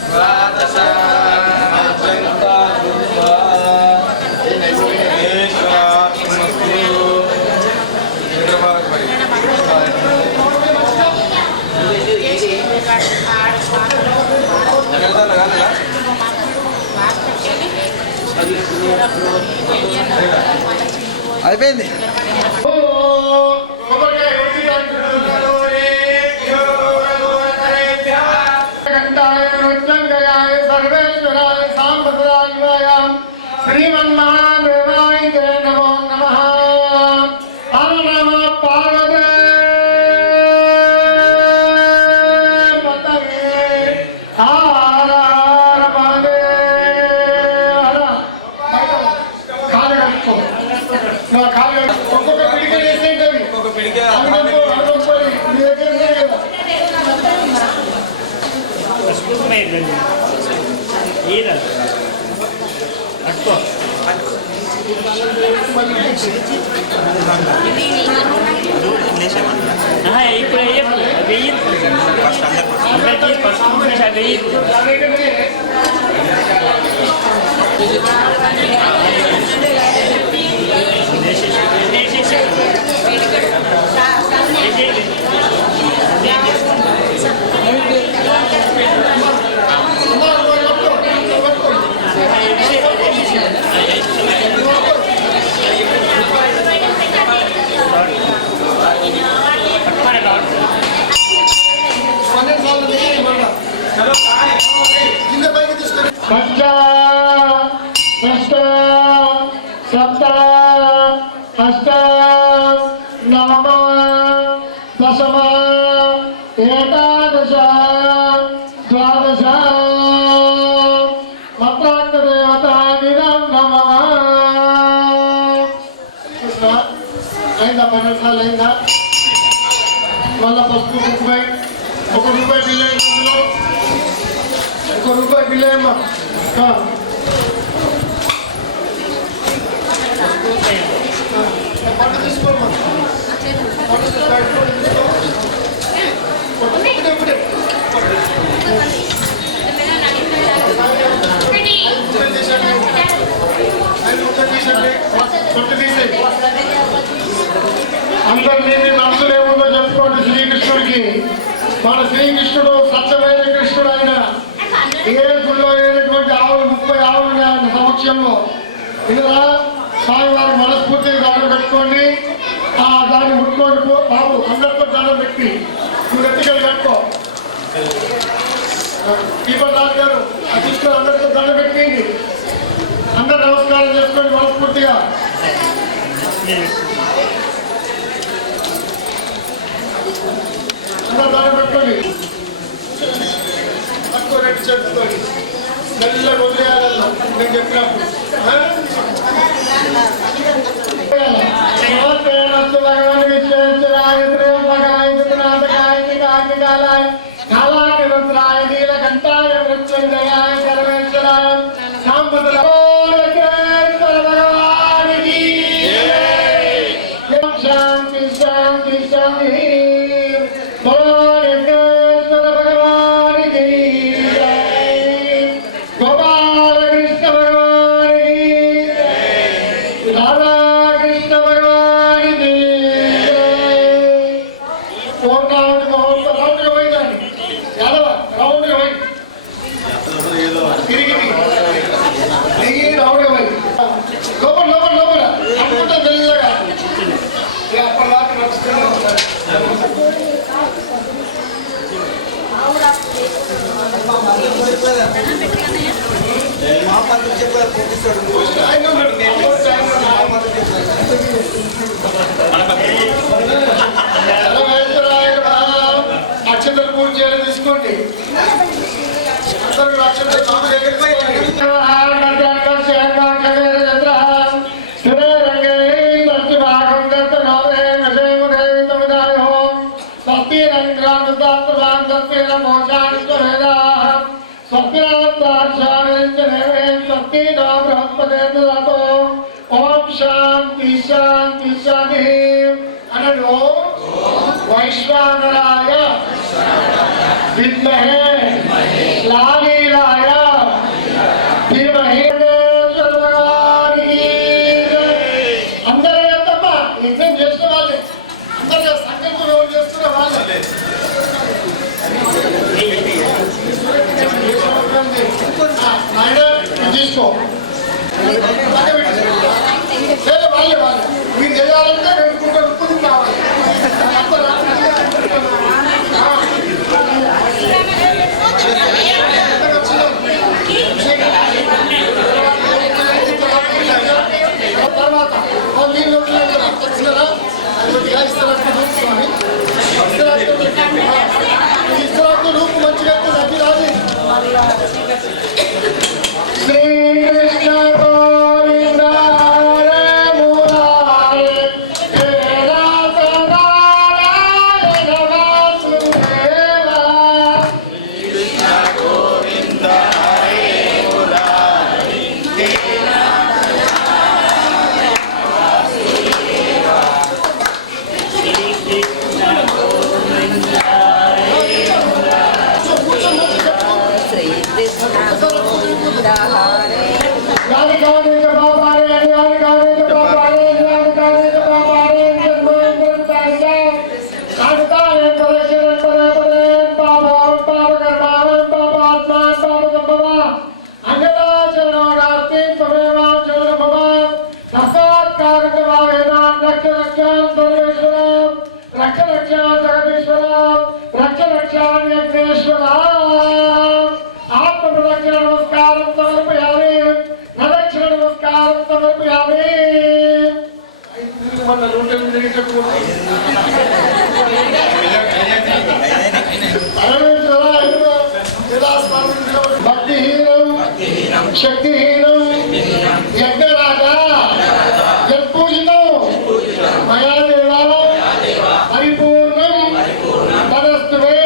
ద్వాదశ అయిపోయింది. పంచ అష్ట సప్త అష్ట నవమ దశమ ఏకాదశ ద్వాదశ మంత్రాంగ దేవత నిరం నమ. అయిందా 12 సార్లు అయిందా? మళ్ళా పసుపు 1 రూపాయి బిల్లు అందులో రూపాయి బిల్ అయ్యమ్మా. పంట తీసుకోమ్మా. అందరినీ మనసులో ఏముందో చెప్పుకోండి. శ్రీకృష్ణుడికి మన శ్రీకృష్ణుడు స్వచ్ఛమైన కృష్ణుడు. ఆయన ఏ గుళ్ళో లేనటువంటి ఆవులు 30 ఆవులు ఆయన సమక్షంలో ఇలా స్వామివారి మనస్ఫూర్తిగా దండం పెట్టుకోండి. దాన్ని ముట్టుకోండి బాబు. అందరితో దండం పెట్టి నువ్వు ఎత్తికలు కట్టుకో. దీపనాథ్ గారు అధిష్ఠులు అందరితో దండం పెట్టింది. అందరు నమస్కారం చేసుకోండి మనస్ఫూర్తిగా. అందరు దండం పెట్టుకోండి. తక్కువ రెడ్డి చెప్పుకోండి. మెల్లగా వదిలేయాలన్నా నేను చెప్పినప్పుడు. భగవాన్ విశ్వేశ్వరాయ కాళాకరాయ నీలకంఠాయ మృత్యుంజయాయ సర్వేశ్వరాయ శాంతి శాంతి శాంతి. భగవానేశ్వర భగవానికి గోపాలకృష్ణ భగవానికి రాధాకృష్ణ భగవానికి రౌండ్గా పోయిందండి. యాదవ రౌండ్గా పోయి తిరిగి రౌండ్గా పోయి లోపల లోపల లోపల అనుకుంటా మెల్లగా అప్పటిదాకా నడుస్తూనే ఉంటారు. అక్షతలు పూజ చేయాలి. తీసుకోండి అందరూ అక్షతలు పూజ ఓం శాంతి శాంతి శాంతి అనను. వైశ్వానరాయ విద్మహే లాలీలాయ ధీమహి. అందరూ చేస్తామా? యజ్ఞం చేసిన వాళ్ళే. అందరూ సంకల్పం ఎవరు చేస్తున్న వాళ్ళే. తీసుకో వాళ్ళే వాళ్ళే. మీరు చేయాలంటే ఉప్పు కావాలి. తర్వాత నీళ్ళు ఇస్తారా? ఇస్తారా రూపు మంచిగా అది రాదు. శ్రీకృష్ణ నమస్కారం సమర్పయామి. నదక్షిణ నమస్కారం సమర్పయామి. భక్తిహీనం శక్తిహీనం యజ్ఞరాజా యత్పూజితం మయా దేవా పరిపూర్ణం తదస్తు మే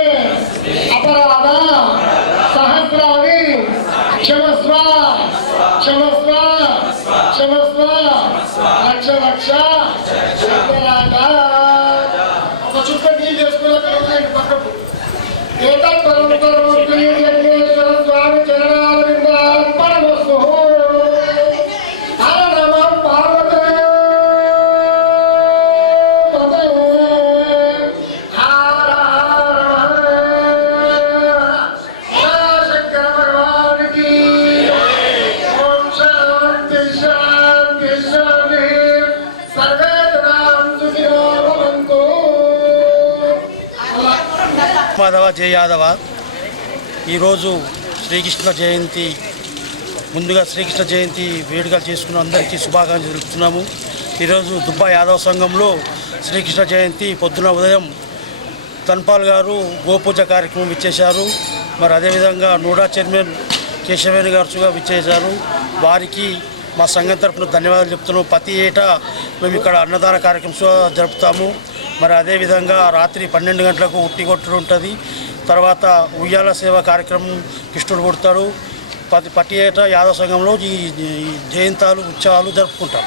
అపరాధ సహస్రాణి మాధవ జయ యాదవ. ఈరోజు శ్రీకృష్ణ జయంతి, ముందుగా శ్రీకృష్ణ జయంతి వేడుకలు చేసుకున్న అందరికీ శుభాకాంక్షలు తెలుపుతున్నాము. ఈరోజు దుబ్బా యాదవ సంఘంలో శ్రీకృష్ణ జయంతి పొద్దున ఉదయం తన్పాల్ గారు గోపూజ కార్యక్రమం ఇచ్చేశారు. మరి అదేవిధంగా నూడా చైర్మన్ కేశవేణి గారుగా విచ్చేశారు. వారికి మా సంఘం తరఫున ధన్యవాదాలు చెప్తున్నాం. ప్రతి ఏటా మేము ఇక్కడ అన్నదాన కార్యక్రమం జరుపుతాము. మరి అదేవిధంగా రాత్రి 12 గంటలకు ఉట్టి కొట్టుడు ఉంటుంది. తర్వాత ఉయ్యాల సేవ కార్యక్రమం కృష్ణుడు కొడతాడు. ప్రతి ఏటా యాదవ సంఘంలో ఈ జయంతాలు ఉత్సవాలు జరుపుకుంటాం.